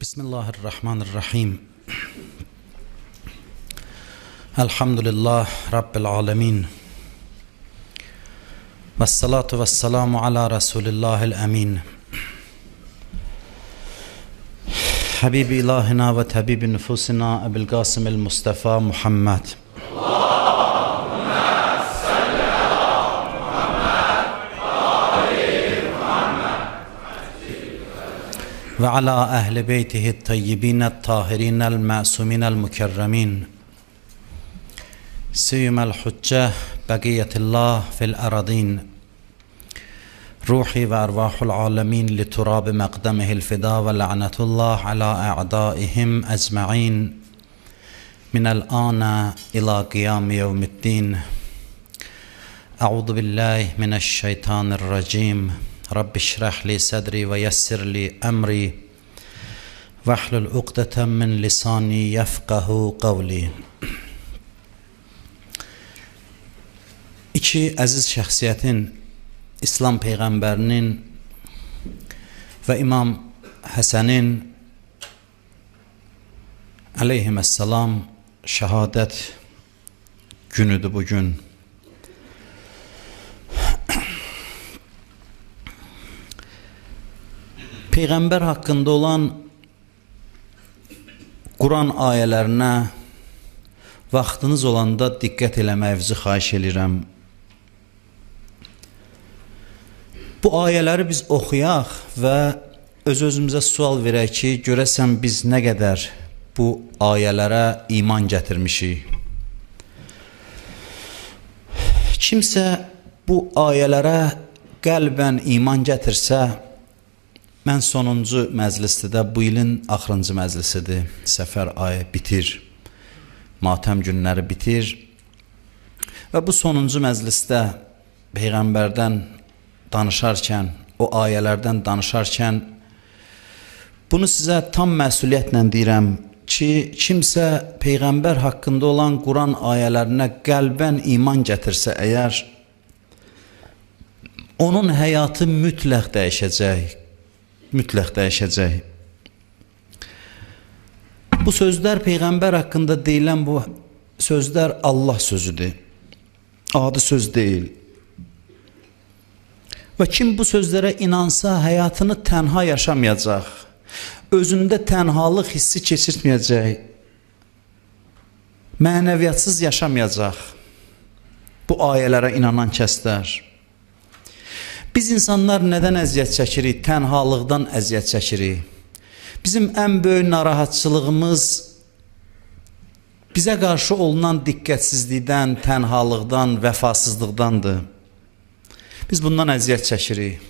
Bismillahirrahmanirrahim. Elhamdülillah Rabbil alemin. Vessalatu vesselamu ala Resulillahil emin. Habibi ilahina ve tabibi nüfusina Ebil Qasimil Mustafa Muhammed. Ve ala ehli beytihi tayyibinel tahirinel ma'suminel mükerremin. Siyumel hucceh begiyetillah fil aradin. Ruhi ve ervahul alemin li turabi maqdemihil fida ve la'netullah ala a'daihim ecma'in. Minel ana ila qiyam yevmiddin. Euzu billahi mineşşeytanirracim. Rabbi şrah li sadri ve yessir li emri vahlul uqdeten min lisani yefqahu qavli. İki əziz şəxsiyyətin, İslam Peyğəmbərinin və İmam Həsənin əleyhissalam şəhadət günüdür bugün. Peyğəmbər haqqında olan Quran ayələrinə vaxtınız olanda diqqət eləməyinizi xahiş edirəm. Bu ayələri biz oxuyaq və öz-özümüzə sual verək ki, görəsən biz nə qədər bu ayələrə iman gətirmişik. Kimsə bu ayələrə qəlbən iman gətirsə, mən sonuncu məclisdə, bu ilin axırıncı məclisidir, səfər ayı bitir, matəm günləri bitir və bu sonuncu məclisdə Peyğəmbərdən danışarkən, o ayələrdən danışarkən bunu sizə tam məsuliyyətlə deyirəm ki, kimsə Peyğəmbər haqqında olan Quran ayələrinə qəlbən iman gətirsə əgər, onun həyatı mütləq dəyişəcək. Mütləq dəyişəcək. Bu sözlər Peyğəmbər haqqında deyilən bu sözlər Allah sözüdür. Adi söz deyil. Və kim bu sözlərə inansa həyatını tənha yaşamayacaq. Özündə tənhalıq hissi keçirtməyəcək. Mənəviyyatsız yaşamayacaq. Bu ayələrə inanan kəslər. Biz insanlar nədən əziyyət çəkirik? Tənhalıqdan əziyyət çəkirik. Bizim ən böyük narahatçılığımız bizə qarşı olunan diqqətsizlikdən, tənhalıqdan, vəfasızlıqdandır. Biz bundan əziyyət çəkirik.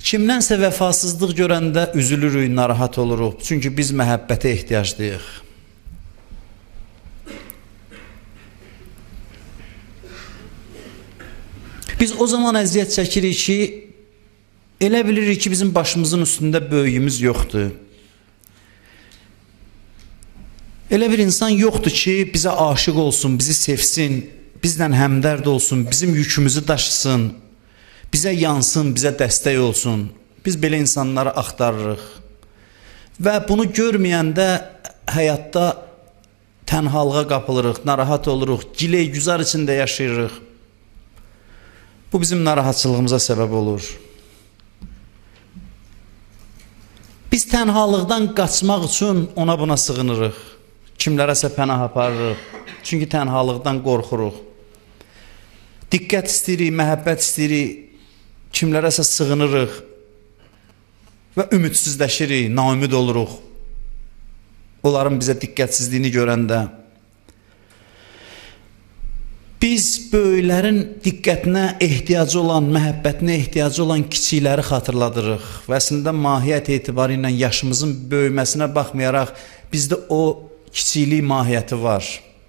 Kimdənsə vəfasızlıq görəndə üzülürük, narahat oluruq. Çünki biz məhəbbətə ehtiyaclıyıq. Biz o zaman əziyyət çəkirik ki, elə bilirik ki, bizim başımızın üstündə böyüyümüz yoxdur. Elə bir insan yoxdur ki, bizə aşiq olsun, bizi sevsin, bizlə həmdərd olsun, bizim yükümüzü daşısın, bizə yansın, bizə dəstək olsun. Biz belə insanları axtarırıq. Və bunu görməyəndə həyatda tənhalığa qapılırıq, narahat oluruq, giley-güzar içində yaşayırıq. Bu bizim narahatçılığımıza səbəb olur. Biz tənhalıqdan qaçmaq üçün ona buna sığınırıq. Kimlərəsə pənah aparırıq. Çünki tənhalıqdan qorxuruq. Diqqət istəyirik, məhəbbət istəyirik. Kimlərəsə sığınırıq. Və ümidsizləşirik, naümid oluruq. Onların bizə diqqətsizliyini görəndə. Biz böyüklərin diqqətinə ehtiyacı olan, məhəbbətinə ehtiyacı olan kiçikləri xatırladırıq. Və əslində mahiyyət etibarı ilə yaşımızın böyüməsinə baxmayaraq, bizdə o kiçiklik mahiyyəti var.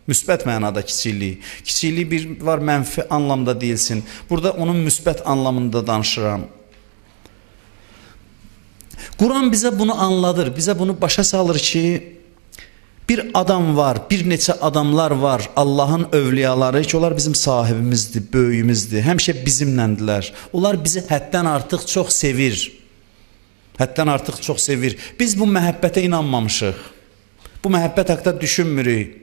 Müsbət mənada kiçiklik. Kiçiklik bir var, mənfi anlamda deyilsin. Burada onun müsbət anlamında danışıram. Quran bizə bunu anladır, bizə bunu başa salır ki, bir adam var, bir neçə adamlar var, Allahın övliyaları ki, onlar bizim sahibimizdir, böyüyümüzdür, həmişə bizimləndilər. Onlar bizi həddən artıq çox sevir. Həddən artıq çox sevir. Biz bu məhəbbətə inanmamışıq. Bu məhəbbət haqqında düşünmürük.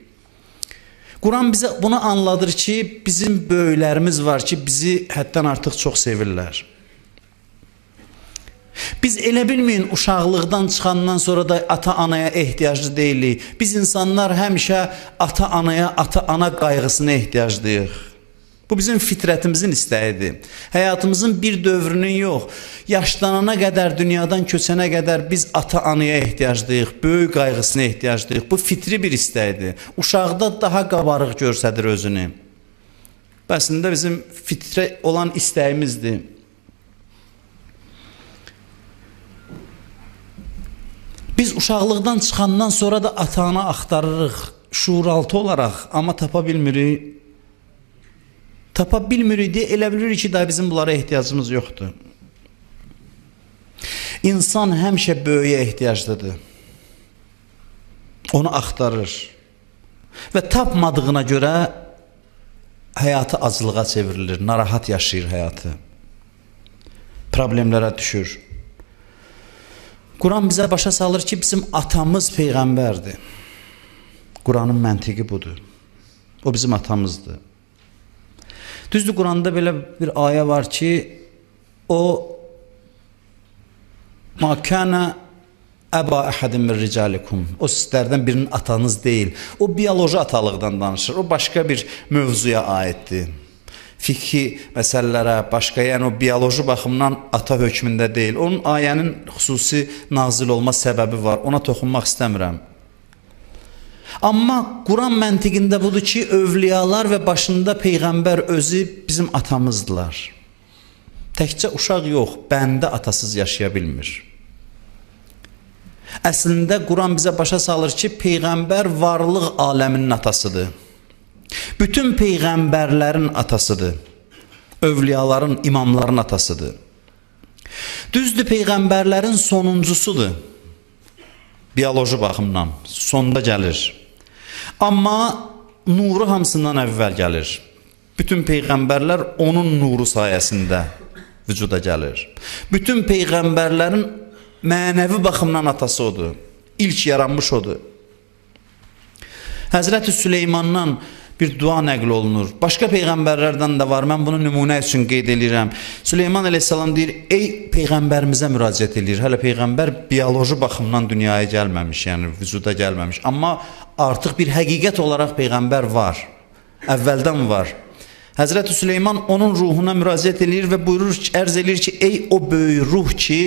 Quran bizə bunu anladır ki, bizim böyüklərimiz var ki, bizi həddən artıq çox sevirlər. Biz elə bilməyin, uşaqlıqdan çıxandan sonra da ata-anaya ehtiyaclı deyilik. Biz insanlar həmişə ata-anaya, ata-ana qayğısına ehtiyaclıyıq. Bu bizim fitrətimizin istəyidir. Həyatımızın bir dövrünün yox, yaşlanana qədər, dünyadan köçənə qədər biz ata-anaya ehtiyaclıyıq, böyük qayğısına ehtiyaclıyıq. Bu fitri bir istəyidir. Uşaqda daha qabarıq görsədir özünü. Əslində bizim fitrə olan istəyimizdir. Biz uşaqlıqdan çıxandan sonra da ata-ana axtarırıq, şuuraltı olaraq, amma tapa bilmirik. Tapa bilmirik deyə elə bilirik ki, daha bizim bunlara ehtiyacımız yoxdur. İnsan həmişə böyüyə ehtiyaclıdır. Onu axtarır. Və tapmadığına görə həyatı acılığa çevrilir, narahat yaşayır həyatı. Problemlərə düşür. Quran bizə başa salır ki, bizim atamız Peyğəmbərdir. Quranın məntiqi budur. O bizim atamızdır. Düzdür, Quranda belə bir ayə var ki, o مَا كَانَ أَبَا أَحَدٍ مِنْ رِجَالِكُمْ O sizlərdən birinin atanız deyil. O biyoloji atalıqdan danışır. O başqa bir mövzuya aiddir. Fikhi məsələlərə, başqa, yəni o biyoloji baxımdan ata hökmündə deyil. Onun ayənin xüsusi nazil olma səbəbi var. Ona toxunmaq istəmirəm. Amma Quran məntiqində budur ki, övliyalar və başında Peyğəmbər özü bizim atamızdılar. Təkcə uşaq yox, bəndə atasız yaşaya bilmir. Əslində Quran bizə başa salır ki, Peyğəmbər varlıq aləminin atasıdır. Bütün Peyğəmbərlərin atasıdır. Övliyaların, imamların atasıdır. Düzdür, Peyğəmbərlərin sonuncusudur. Biyoloji baxımdan sonda gəlir. Amma nuru hamısından əvvəl gəlir. Bütün Peyğəmbərlər onun nuru sayəsində vücuda gəlir. Bütün Peyğəmbərlərin mənəvi baxımdan atası odur. İlk yaranmış odur. Həzrəti Süleymandan bir dua nəql olunur. Başqa Peyğəmbərlərdən də var. Mən bunu nümunə üçün qeyd edirəm. Süleyman əleyhissalam deyir, ey Peyğəmbərimizə müraciət edir. Hələ Peyğəmbər biyoloji baxımdan dünyaya gəlməmiş, yəni vücuda gəlməmiş. Amma artıq bir həqiqət olaraq Peyğəmbər var. Əvvəldən var. Həzrəti Süleyman onun ruhuna müraciət edir və buyurur ki, ərz edir ki, ey o böyük ruh ki,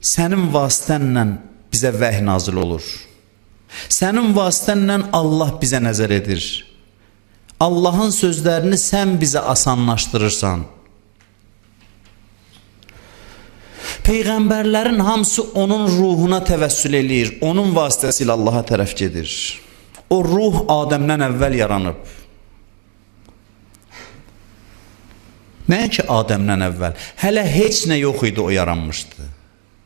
sənin vasitənlə bizə vəhy nazil olur. Sənin vasitənlə Allah bizə nəzər edir. Allahın sözlərini sən bizə asanlaşdırırsan. Peyğəmbərlərin hamısı onun ruhuna təvəssül eləyir. Onun vasitəsilə Allaha tərəf gedir. O ruh Adəmdən əvvəl yaranıb. Nəyə ki Adəmdən əvvəl? Hələ heç nə yox idi, o yaranmışdı.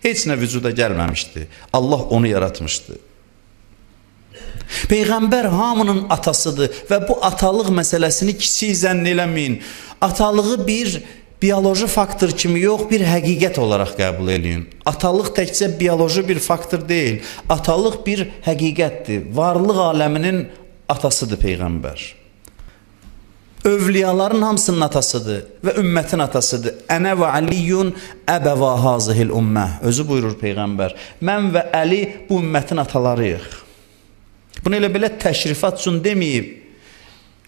Heç nə vücuda gəlməmişdi. Allah onu yaratmışdı. Peyğəmbər hamının atasıdır və bu atalıq məsələsini kiçik zənn eləməyin. Atalığı bir biyoloji faktor kimi yox, bir həqiqət olaraq qəbul eləyin. Atalıq təkcə biyoloji bir faktor deyil. Atalıq bir həqiqətdir. Varlıq aləminin atasıdır Peyğəmbər. Övliyaların hamısının atasıdır və ümmətin atasıdır. Ənə və Əliyyun əbəvə hazihil ümmə. Özü buyurur Peyğəmbər. Mən və Əli bu ümmətin atalarıyıq. Bunu elə belə təşrifat üçün deməyib,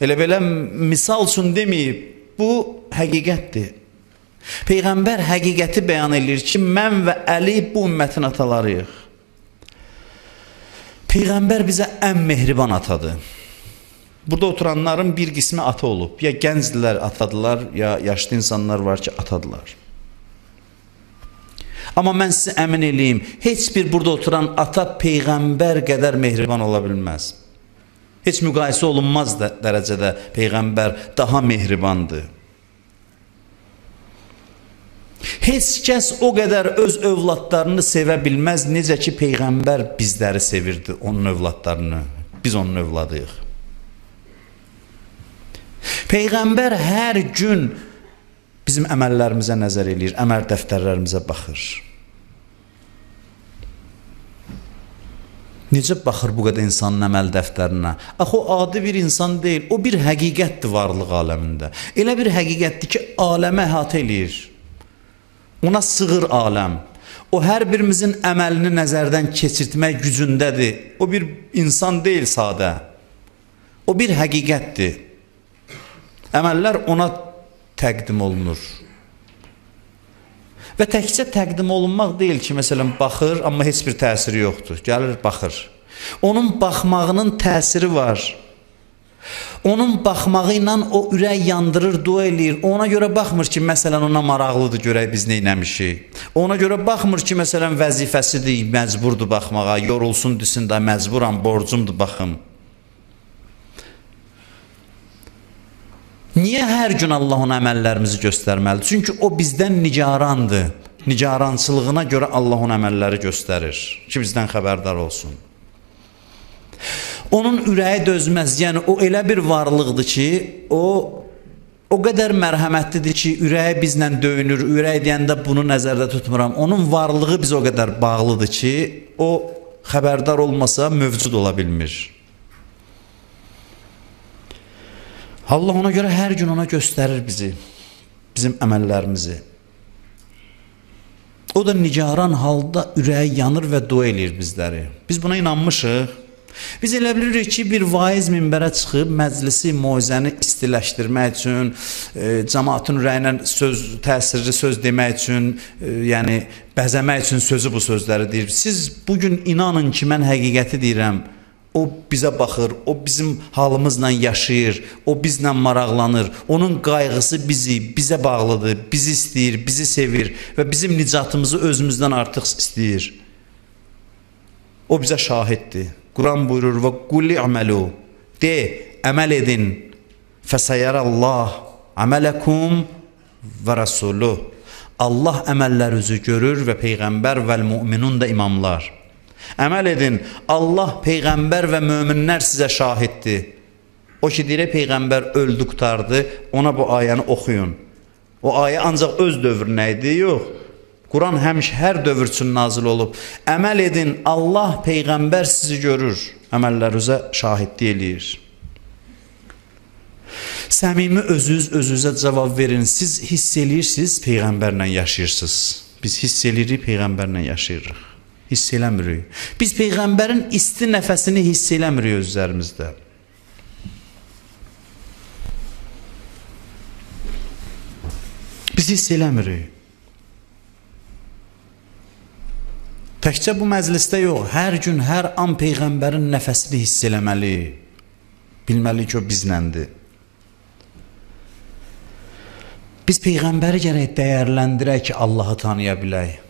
elə belə misal üçün deməyib, bu həqiqətdir. Peyğəmbər həqiqəti bəyan edir ki, mən və Əli bu ümmətin atalarıyıq. Peyğəmbər bizə ən mehriban atadır. Burada oturanların bir qismi ata olub. Ya gəncdilər atadılar, ya yaşlı insanlar var ki, atadılar. Amma mən sizi əmin eləyim, heç bir burada oturan ata Peyğəmbər qədər mehriban ola bilməz. Heç müqayisə olunmaz dərəcədə Peyğəmbər daha mehribandır. Heç kəs o qədər öz övladlarını sevə bilməz, necə ki Peyğəmbər bizləri sevirdi, onun övladlarını. Biz onun övladıyıq. Peyğəmbər hər gün bizim əməllərimizə nəzər eləyir, əməl dəftərlərimizə baxır. Necə baxır bu qədər insanın əməl dəftərinə? Axı o adi bir insan deyil, o bir həqiqətdir varlıq aləmində. Elə bir həqiqətdir ki, aləmə əhatə eləyir. Ona sığır aləm. O hər birimizin əməlini nəzərdən keçirtmək gücündədir. O bir insan deyil sadə. O bir həqiqətdir. Əməllər ona təqdim olunur. Və təkcə təqdim olunmaq deyil ki, məsələn, baxır, amma heç bir təsiri yoxdur. Gəlir, baxır. Onun baxmağının təsiri var. Onun baxmağı ilə o ürək yandırır, dua eləyir. Ona görə baxmır ki, məsələn, ona maraqlıdır, görək biz neynəmişik. Ona görə baxmır ki, məsələn, vəzifəsidir, məcburdur baxmağa, yorulsun, desin də, məcburam, borcumdur, baxım. Niyə hər gün Allah ona əməllərimizi göstərməlidir? Çünki o bizdən nigarandır. Nigarançılığına görə Allah ona əməlləri göstərir ki, bizdən xəbərdar olsun. Onun ürəyi dözməz. Yəni, o elə bir varlıqdır ki, o qədər mərhəmətlidir ki, ürəyi bizlə döyünür. Ürək deyəndə bunu nəzərdə tutmuram. Onun varlığı bizə o qədər bağlıdır ki, o xəbərdar olmasa mövcud ola bilmir. Allah ona görə hər gün ona göstərir bizi, bizim əməllərimizi. O da nigaran halda ürəyi yanır və dua eləyir bizləri. Biz buna inanmışıq. Biz elə bilirik ki, bir vaiz minbərə çıxıb məclisi, moizəni istiləşdirmək üçün, cəmaatın ürəyinə təsirli söz demək üçün, yəni bəzəmək üçün sözü bu sözləri deyir. Siz bugün inanın ki, mən həqiqəti deyirəm. O bizə baxır, o bizim halımızla yaşayır, o bizlə maraqlanır. Onun qayğısı bizə bağlıdır, bizi istəyir, bizi sevir və bizim nicatımızı özümüzdən artıq istəyir. O bizə şahiddir. Quran buyurur və qul i'məlu, de, əməl edin, fəsəyərəllah əmələkum və rəsuluh. Allah əməllərinizi görür və Peyğəmbər və müminun da imamlar. Əməl edin, Allah, Peyğəmbər və möminlər sizə şahiddir. O ki, deyir, Peyğəmbər öldü, qutardı, ona bu ayəni oxuyun. O ayə ancaq öz dövrünə idi, yox. Quran həmişə hər dövr üçün nazil olub. Əməl edin, Allah, Peyğəmbər sizi görür, əməllərinizə şahidlik eləyir. Səmimi özünüzə cavab verin. Siz hiss eləyirsiniz, Peyğəmbərlə yaşayırsınız. Biz hiss eləyirik, Peyğəmbərlə yaşayırıq. Hiss eləmirik. Biz Peyğəmbərin isti nəfəsini hiss eləmirik özlərimizdə. Biz hiss eləmirik. Təkcə bu məclisdə yox, hər gün, hər an Peyğəmbərin nəfəsini hiss eləməli. Bilməli ki, o bizləndir. Biz Peyğəmbəri gərək dəyərləndirək ki, Allahı tanıya bilək.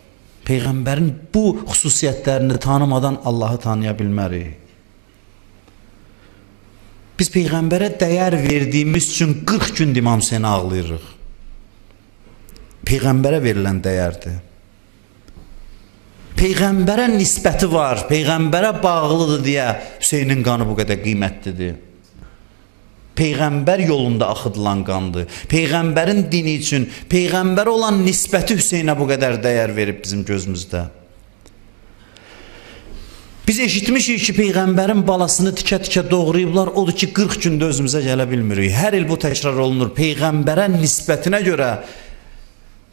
Peyğəmbərin bu xüsusiyyətlərini tanımadan Allahı tanıya bilmərik. Biz Peyğəmbərə dəyər verdiyimiz üçün 40 gün İmam Hüseyni ağlayırıq. Peyğəmbərə verilən dəyərdir. Peyğəmbərə nisbəti var, Peyğəmbərə bağlıdır deyə Hüseynin qanı bu qədər qiymətlidir. Peyğəmbər yolunda axıdılan qandır. Peyğəmbərin dini üçün, Peyğəmbərə olan nisbəti Hüseynə bu qədər dəyər verib bizim gözümüzdə. Biz eşitmişik ki, Peyğəmbərin balasını tikə-tikə doğrayıblar, odur ki, 40 gündə özümüzə gələ bilmirik. Hər il bu təkrar olunur. Peyğəmbərə nisbətinə görə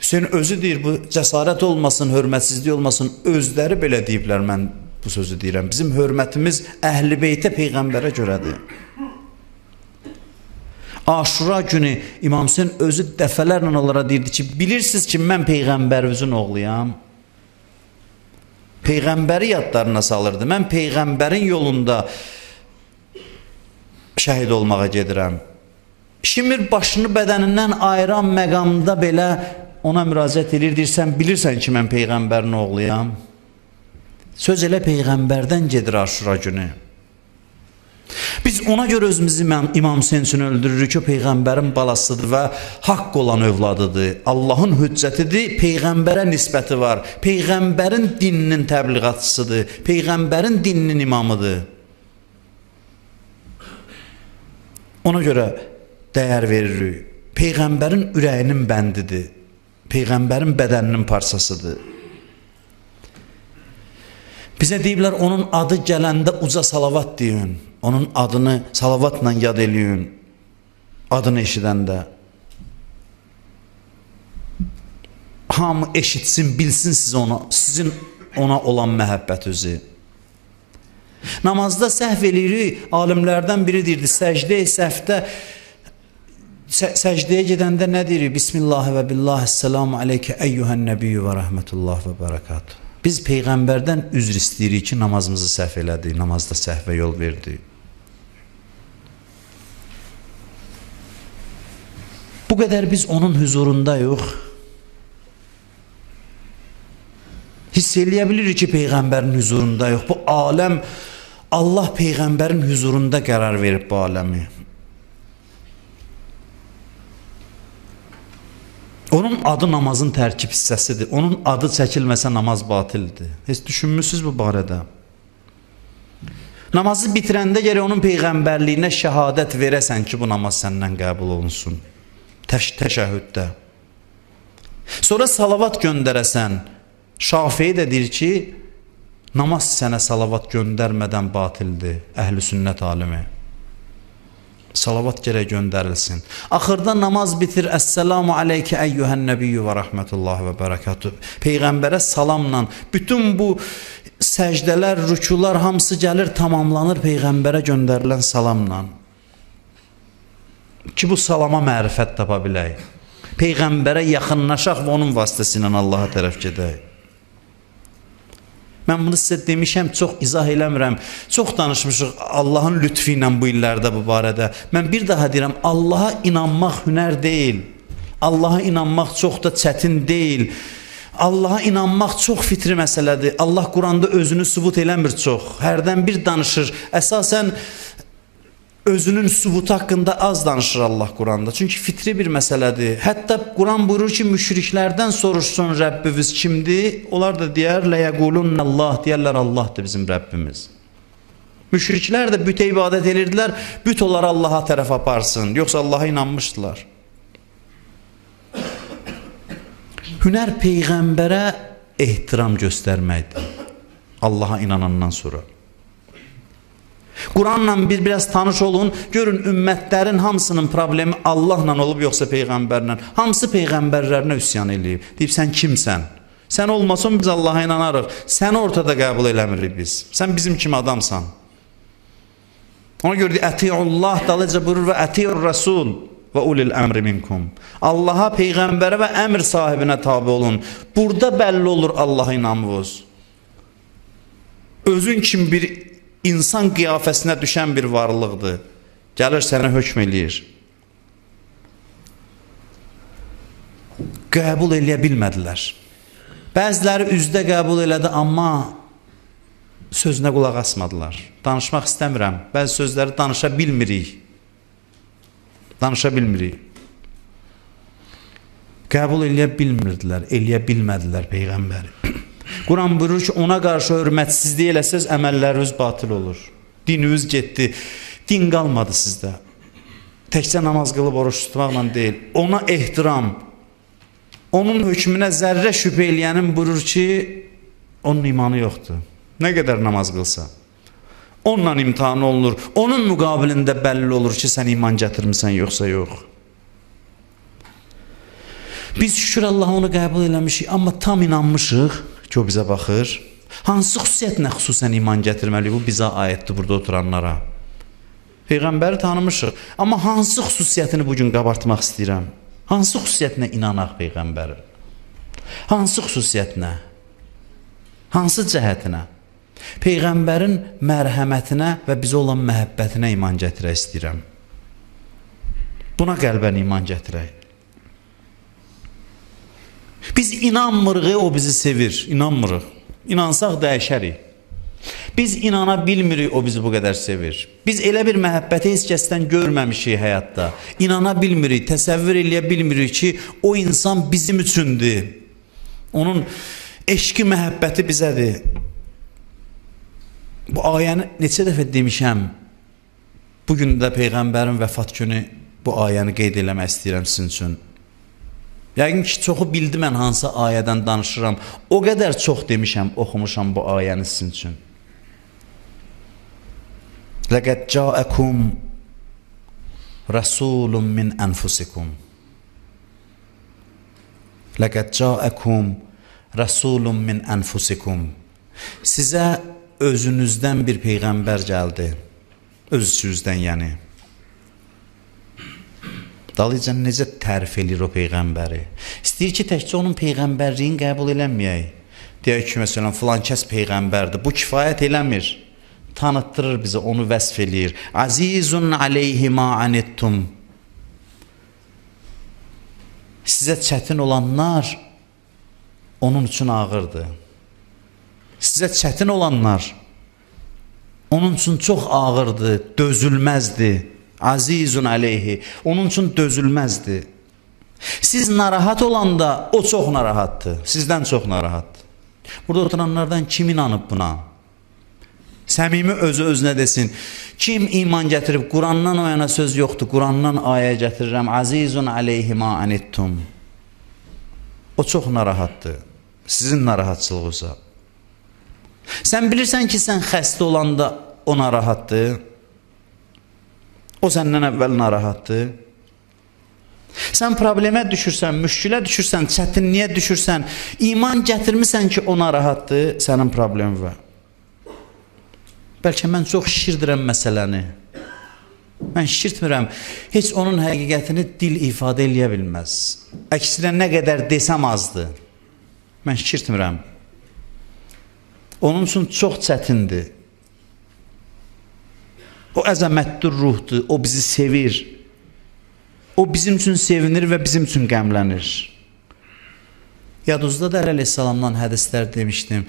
Hüseyn özü deyir, bu cəsarət olmasın, hörmətsizlik olmasın, özləri belə deyiblər, mən bu sözü deyirəm. Bizim hörmətimiz Əhl-i Beytə Peyğəmbərə görədir. Aşura günü İmam Hüseyn özü dəfələrlə onlara deyirdi ki, bilirsiniz ki, mən Peyğəmbərinizin oğluyam. Peyğəmbəri yadlarına salırdı. Mən Peyğəmbərin yolunda şəhid olmağa gedirəm. Şimir başını bədənindən ayıran məqamda belə ona müraciət edir, deyirsən, bilirsən ki, mən Peyğəmbərin oğluyam. Söz elə Peyğəmbərdən gedir Aşura günü. Biz ona görə özümüzü İmam Hüseyin üçün öldürürük ki, o Peyğəmbərin balasıdır və haqq olan övladıdır. Allahın hüccətidir, Peyğəmbərə nisbəti var. Peyğəmbərin dininin təbliğatçısıdır. Peyğəmbərin dininin imamıdır. Ona görə dəyər veririk. Peyğəmbərin ürəyinin bəndidir. Peyğəmbərin bədəninin parçasıdır. Bizə deyiblər, onun adı gələndə uca salavat deyin. Onun adını salavatla yad eləyin. Adını eşidəndə. Hamı eşitsin, bilsin sizin ona olan məhəbbətinizi. Namazda səhv eləyirik, alimlərdən biri deyirdi, səcdəyə gedəndə nə deyirik? Bismillah və billah, əssəlamu aleykə əyyuhən nəbiyyü və rəhmətullah və bərəkatuhu. Biz Peyğəmbərdən üzr istəyirik ki, namazımızı səhv elədik, namazda səhvə yol verdik. Bu qədər biz onun huzurunda yox. Hiss eləyə bilirik ki, Peyğəmbərin huzurunda yox. Bu aləm, Allah Peyğəmbərin huzurunda qərar verib bu aləmi. Onun adı namazın tərkib hissəsidir. Onun adı çəkilməsə namaz batildir. Heç düşünmüsünüz bu barədə? Namazı bitirəndə gərək onun Peyğəmbərliyinə şəhadət verəsən ki, bu namaz səndən qəbul olunsun. Təşəhhüddə. Sonra salavat göndərəsən. Şafii də deyir ki, namaz sənə salavat göndərmədən batildir, əhl-i sünnət alimi. Salavat gərək göndərilsin. Axırda namaz bitir, əssəlamu aleykə əyyuhən nəbiyyü və rəhmətullah və bərəkatuhu. Peyğəmbərə salamla, bütün bu səcdələr, rükular hamısı gəlir, tamamlanır Peyğəmbərə göndərilən salamla. Ki bu salama mərifət tapa bilək. Peyğəmbərə yaxınlaşaq və onun vasitəsilə Allaha tərəf gedək. Mən bunu sizə demişəm, çox izah eləmirəm. Çox danışmışıq Allahın lütfi ilə bu illərdə bu barədə. Mən bir daha deyirəm, Allaha inanmaq hünər deyil. Allaha inanmaq çox da çətin deyil. Allaha inanmaq çox fitri məsələdir. Allah Quranda özünü sübut eləmir çox. Hərdən bir danışır. Əsasən özünün sübutu haqqında az danışır Allah Quranda. Çünki fitri bir məsələdir. Hətta Quran buyurur ki, müşriklərdən soruşsun Rəbbimiz kimdir? Onlar da deyər, ləyəqulunnəllah, deyərlər Allahdır bizim Rəbbimiz. Müşriklər də bütə ibadət edirdilər, büt onları Allaha tərəf aparsın. Yoxsa Allaha inanmışdılar. Hünər Peyğəmbərə ehtiram göstərməkdir. Allaha inanandan sonra. Quranla biraz tanış olun, görün ümmətlərin hamısının problemi Allahla olub, yoxsa Peyğəmbərlə. Hamısı Peyğəmbərlərinə üsyan eləyib. Deyib, sən kimsən? Sən olmasan biz Allaha inanarıq. Səni ortada qəbul eləmirik biz. Sən bizim kimi adamsan. Ona görə deyir, əti'ullah dalıca buyurur və əti'ur rəsul və ulil əmri minkum. Allaha, Peyğəmbərə və əmr sahibinə tabi olun. Burada bəlli olur Allaha inanmınız. Özün kimi bir İnsan qiyafəsinə düşən bir varlıqdır. Gəlir sənə hökm eləyir. Qəbul eləyə bilmədilər. Bəziləri üzdə qəbul elədi, amma sözünə qulaq asmadılar. Danışmaq istəmirəm. Bəzi sözləri danışa bilmirik. Danışa bilmirik. Qəbul eləyə bilmirdilər, eləyə bilmədilər Peyğəmbəri. Quran buyurur ki, ona qarşı hörmətsizlik eləsəz, əməlləriniz batil olur. Dininiz getdi. Din qalmadı sizdə. Təkcə namaz qılıb oruç tutmaqla deyil. Ona ehtiram. Onun hökmünə zərrə şübhə eləyənin buyurur ki, onun imanı yoxdur. Nə qədər namaz qılsa. Onunla imtihanı olunur. Onun müqabilində bəlli olur ki, sən iman gətirmirsən, yoxsa yox. Biz şükür Allah onu qəbul eləmişik, amma tam inanmışıq ki, o bizə baxır. Hansı xüsusiyyətinə xüsusən iman gətirməli? Bu bizə aiddir burada oturanlara. Peyğəmbəri tanımışıq. Amma hansı xüsusiyyətini bugün qabartmaq istəyirəm? Hansı xüsusiyyətinə inanaq Peyğəmbəri? Hansı xüsusiyyətinə? Hansı cəhətinə? Peyğəmbərin mərhəmətinə və bizə olan məhəbbətinə iman gətirək istəyirəm. Buna qəlbən iman gətirək. Biz inanmırıq, o bizi sevir. İnanmırıq. İnansaq dəyişərik. Biz inana bilmirik, o bizi bu qədər sevir. Biz elə bir məhəbbəti heç kəsdən görməmişik həyatda. İnana bilmirik, təsəvvür eləyə bilmirik ki, o insan bizim üçündür. Onun eşqi, məhəbbəti bizədir. Bu ayəni neçə dəfə demişəm. Bugün də Peyğəmbərin vəfat günü bu ayəni qeyd eləmək istəyirəm sizin üçün. Yəqin ki, çoxu bildi mən hansı ayədən danışıram. O qədər çox demişəm, oxumuşam bu ayəni sizin üçün. Ləqəd cəəkum rəsulun min ənfusikum. Ləqəd cəəkum rəsulun min ənfusikum. Sizə özünüzdən bir peyğəmbər gəldi. Özünüzdən yəni. Dalıca necə tərif edir o peyğəmbəri? İstəyir ki, təkcə onun peyğəmbərliyin qəbul eləməyək. Deyək ki, məsələn, filan kəs peyğəmbərdir. Bu kifayət eləmir. Tanıtdırır bizə, onu vəsf eləyir. Azizun aleyhi ma anittum. Sizə çətin olanlar onun üçün ağırdır. Sizə çətin olanlar onun üçün çox ağırdır, dözülməzdir. Azizun aleyhi. Onun üçün dözülməzdir. Siz narahat olanda o çox narahatdır. Sizdən çox narahatdır. Burada oturanlardan kim inanıb buna? Səmimi özü-özünə desin. Kim iman gətirib? Qurandan o yana söz yoxdur. Qurandan ayə gətirirəm. Azizun aleyhi ma anittum. O çox narahatdır. Sizin narahatçılığınıza. Sən bilirsən ki, sən xəstə olanda o narahatdır. O səndən əvvəl narahatdır. Sən problemə düşürsən, müşkilə düşürsən, çətinliyə düşürsən, iman gətirmirsən ki, o narahatdır, sənin problemin var. Bəlkə mən çox şişirdirəm məsələni. Mən şişirtmirəm. Heç onun həqiqətini dil ifadə eləyə bilməz. Əksinə nə qədər desəm azdır. Mən şişirtmirəm. Onun üçün çox çətindir. O əzəmətli ruhdur, o bizi sevir. O bizim üçün sevinir və bizim üçün qəmlənir. Yadınızda da əleyhissalamdan hədislər demişdim.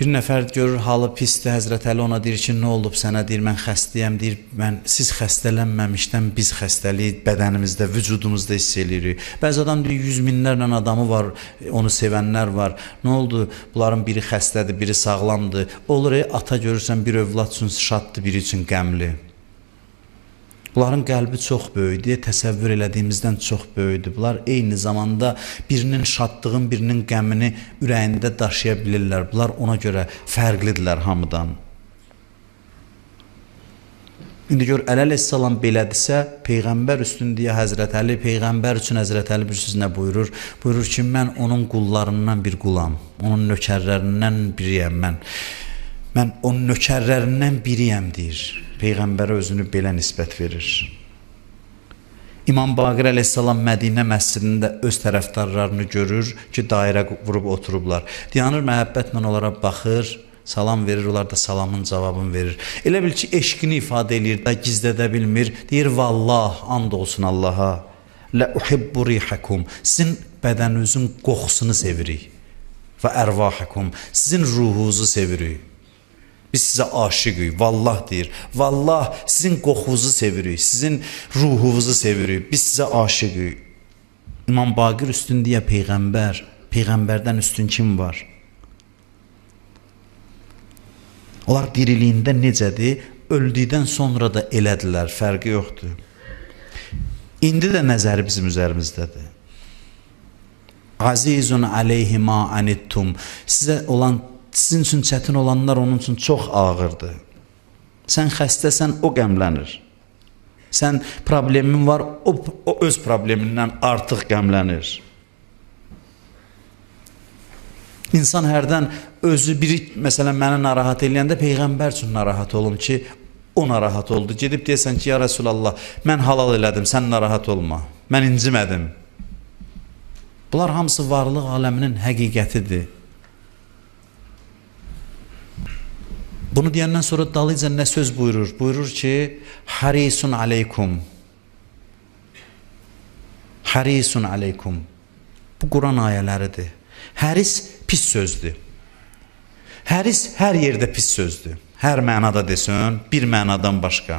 Bir nəfər görür, halı pisdir, Həzrət Əli ona deyir ki, nə olub sənə, deyir, mən xəstəyəm, deyir, siz xəstələnməmişdən biz xəstəliyi bədənimizdə, vücudumuzda hiss edirik. Bəzi adam deyir, 100 minlərlə adamı var, onu sevənlər var. Nə oldu? Bunların biri xəstədir, biri sağlamdır. Olur, ata görürsən, bir övlad üçün şaddır, biri üçün qəmli. Bunların qəlbi çox böyüdür, təsəvvür elədiyimizdən çox böyüdür. Bunlar eyni zamanda birinin şadlığın, birinin qəmini ürəyində daşıya bilirlər. Bunlar ona görə fərqlidirlər hamıdan. İndi gör, əleyhissalam belədirsə, Peyğəmbər üstündür Həzrət Əli, Peyğəmbər üçün Həzrət Əli bilirsiniz nə buyurur? Buyurur ki, mən onun qullarından bir qulam, onun nökərlərindən biriyəm mən. Mən onun nökərlərindən biriyəm deyir. Peyğəmbərə özünü belə nisbət verir. İmam Baqir əleyhissalam Mədinə məscidində öz tərəfdarlarını görür ki, dairə vurub oturublar. Dayanır, məhəbbətlə onlara baxır, salam verir, onlar da salamın cavabını verir. Elə bil ki, eşqini ifadə edir, da gizlədə bilmir. Deyir, vallah, and olsun Allaha, lə uhibbu rihakum, sizin bədəninizin qoxusunu sevirik və ərvahakum, sizin ruhunuzu sevirik. Biz sizə aşıqıyıq, vallah deyir. Vallah, sizin qoxunuzu sevirik, sizin ruhunuzu sevirik, biz sizə aşıqıyıq. İmam Baqir üstündür ya Peyğəmbər, Peyğəmbərdən üstün kim var? Onlar diriliyində necədir? Öldükdən sonra da elədilər, fərqi yoxdur. İndi də nəzəri bizim üzərimizdədir. Azizun aleyhi ma anittum. Sizin üçün çətin olanlar onun üçün çox ağırdır. Sən xəstəsən, o qəmlənir. Sən problemin var, o öz problemindən artıq qəmlənir. İnsan hərdən özü biri, məsələn, məni narahat eləyəndə Peyğəmbər üçün narahat olum ki, o narahat oldu. Gedib deyəsən ki, ya Rəsulallah, mən halal elədim, sən narahat olma. Mən incimədim. Bunlar hamısı varlıq aləminin həqiqətidir. Bunu deyəndən sonra dalıca nə söz buyurur? Buyurur ki, harisun aleykum. Harisun aleykum. Bu Quran ayələridir. Həris pis sözdür. Həris hər yerdə pis sözdür. Hər mənada desin, bir mənadan başqa.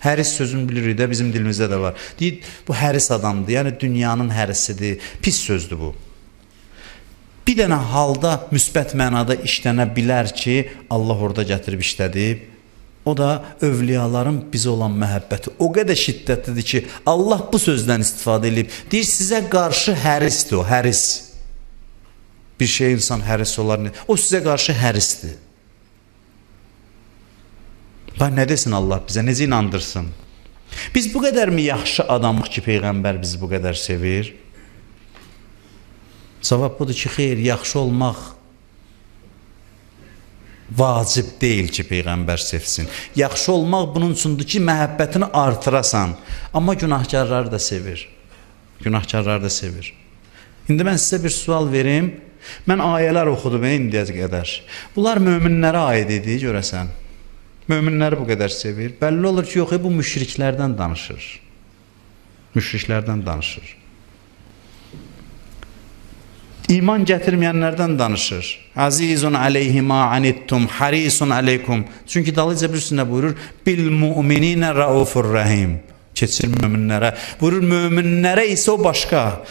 Həris sözünü bilirik də, bizim dilimizdə də var. Deyir, bu həris adamdır, yəni dünyanın hərisidir. Pis sözdür bu. Bir dənə halda müsbət mənada işlənə bilər ki, Allah orada gətirib işlədib, O da övliyaların bizə olan məhəbbəti o qədər şiddətlidir ki, Allah bu sözdən istifadə edib. Deyir, sizə qarşı hərisdir o, həris. Bir şey insan həris olar, o sizə qarşı hərisdir. Bax, nə desin Allah bizə, necə inandırsın? Biz bu qədər mi yaxşı adamıq ki, Peyğəmbər bizi bu qədər sevir? Cavab budur ki, xeyr, yaxşı olmaq vacib deyil ki, Peyğəmbər sevsin. Yaxşı olmaq bunun üçündür ki, məhəbbətini artırasan. Amma günahkarları da sevir. Günahkarları da sevir. İndi mən sizə bir sual verim. Mən ayələr oxudum indiyə qədər. Bunlar möminlərə aid idi, görəsən. Möminləri bu qədər sevir. Bəlli olur ki, yox, bu müşriklərdən danışır. Müşriklərdən danışır. İman gətirməyənlərdən danışır. Azizun aleyhima anittum, harisun aleykum. Çünki dalıca bir üstündə buyurur, bil mu'mininə raufur rəhim. Keçir möminlərə. Buyurur, möminlərə isə o başqa.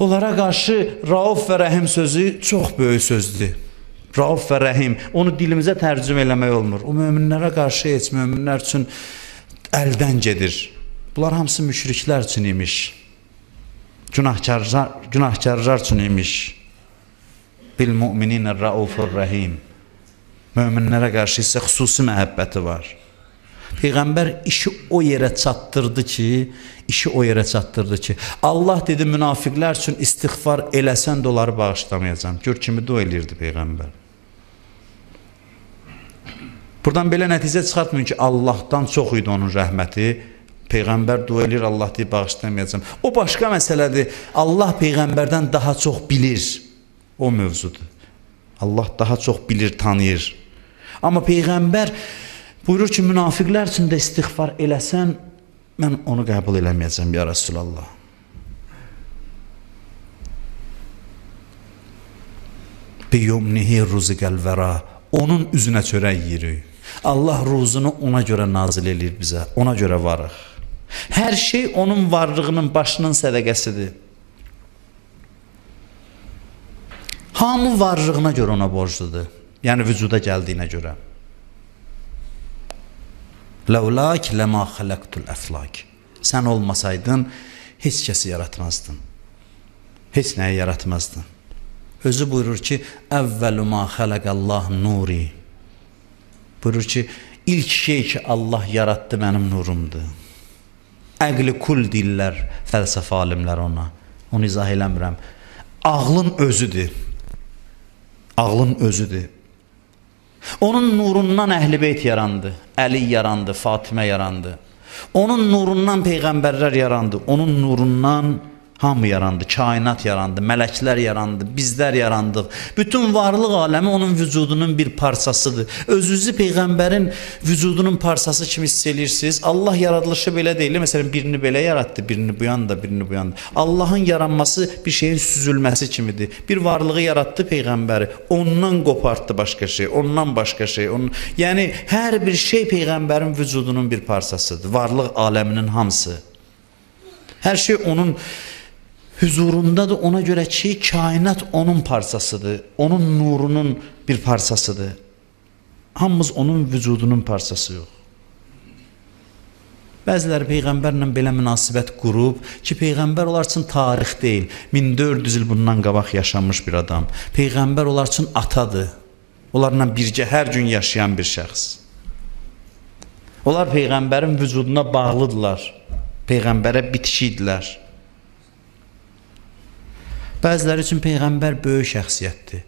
Onlara qarşı rauf və rəhim sözü çox böyük sözdür. Rauf və rəhim. Onu dilimizə tərcümə eləmək olmur. O möminlərə qarşı heç möminlər üçün əldən gedir. Bunlar hamısı müşriklər üçün imiş. Günahkarlar üçün imiş. Bil mu'mininə raufur rəhim. Möminlərə qarşı isə xüsusi məhəbbəti var. Peyğəmbər işi o yerə çatdırdı ki, Allah dedi, münafiqlər üçün istiğfar eləsən də onları bağışlamayacam. Gör kimi dua eləyirdi Peyğəmbər. Buradan belə nəticə çıxartmayın ki, Allahdan çox idi onun rəhməti. Peyğəmbər dua eləyir, Allah deyib bağışlamayacam. O başqa məsələdir. Allah Peyğəmbərdən daha çox bilir. O mövzudur. Allah daha çox bilir, tanıyır. Amma Peyğəmbər buyurur ki, münafiqlər üçün də istiğfar eləsən, mən onu qəbul eləməyəcəm, ya Rasulallah. Biyumnihi ruziqəl vəra. Onun üzünə çörək yeyirik. Allah ruzunu ona görə nazil eləyir bizə, ona görə varıq. Hər şey onun varlığının başının sədəqəsidir. Hamı varlığına görə ona borcludur. Yəni vücuda gəldiyinə görə. Ləulək ləmə xələqtul əflak. Sən olmasaydın, heç kəsi yaratmazdın. Heç nəyi yaratmazdın. Özü buyurur ki, əvvəlu mə xələqəllah nuri. Buyurur ki, ilk şey ki Allah yarattı mənim nurumdur. Əqli kul deyirlər fəlsəfə alimlər ona. Onu izah eləmirəm. Ağlın özüdür. Ağlın özüdür. Onun nurundan Əhl-i Beyt yarandı. Əli yarandı, Fatimə yarandı. Onun nurundan Peyğəmbərlər yarandı. Onun nurundan hamı yarandı, kainat yarandı, mələklər yarandı, bizlər yarandıq. Bütün varlıq aləmi onun vücudunun bir parçasıdır. Özünüzü Peyğəmbərin vücudunun parçası kimi hiss edirsiniz. Allah yaradılışı belə deyil. Məsələn, birini belə yarattı, birini bu yanda, birini bu yanda. Allahın yaranması bir şeyin süzülməsi kimidir. Bir varlığı yarattı Peyğəmbəri, ondan qopartdı başqa şey, ondan başqa şey. Yəni, hər bir şey Peyğəmbərin vücudunun bir parçasıdır. Varlıq aləminin hamısı. Hər şey onun huzurundadır, ona görə ki, kainat onun parçasıdır, onun nurunun bir parçasıdır. Hamımız onun vücudunun parçası yox. Bəziləri Peyğəmbərlə belə münasibət qurub ki, Peyğəmbər onlar üçün tarix deyil, 1400 il bundan qabaq yaşanmış bir adam. Peyğəmbər onlar üçün atadır, onlarla birgə hər gün yaşayan bir şəxs. Onlar Peyğəmbərin vücuduna bağlıdırlar, Peyğəmbərə bitişiydilər. Bəziləri üçün Peyğəmbər böyük şəxsiyyətdir.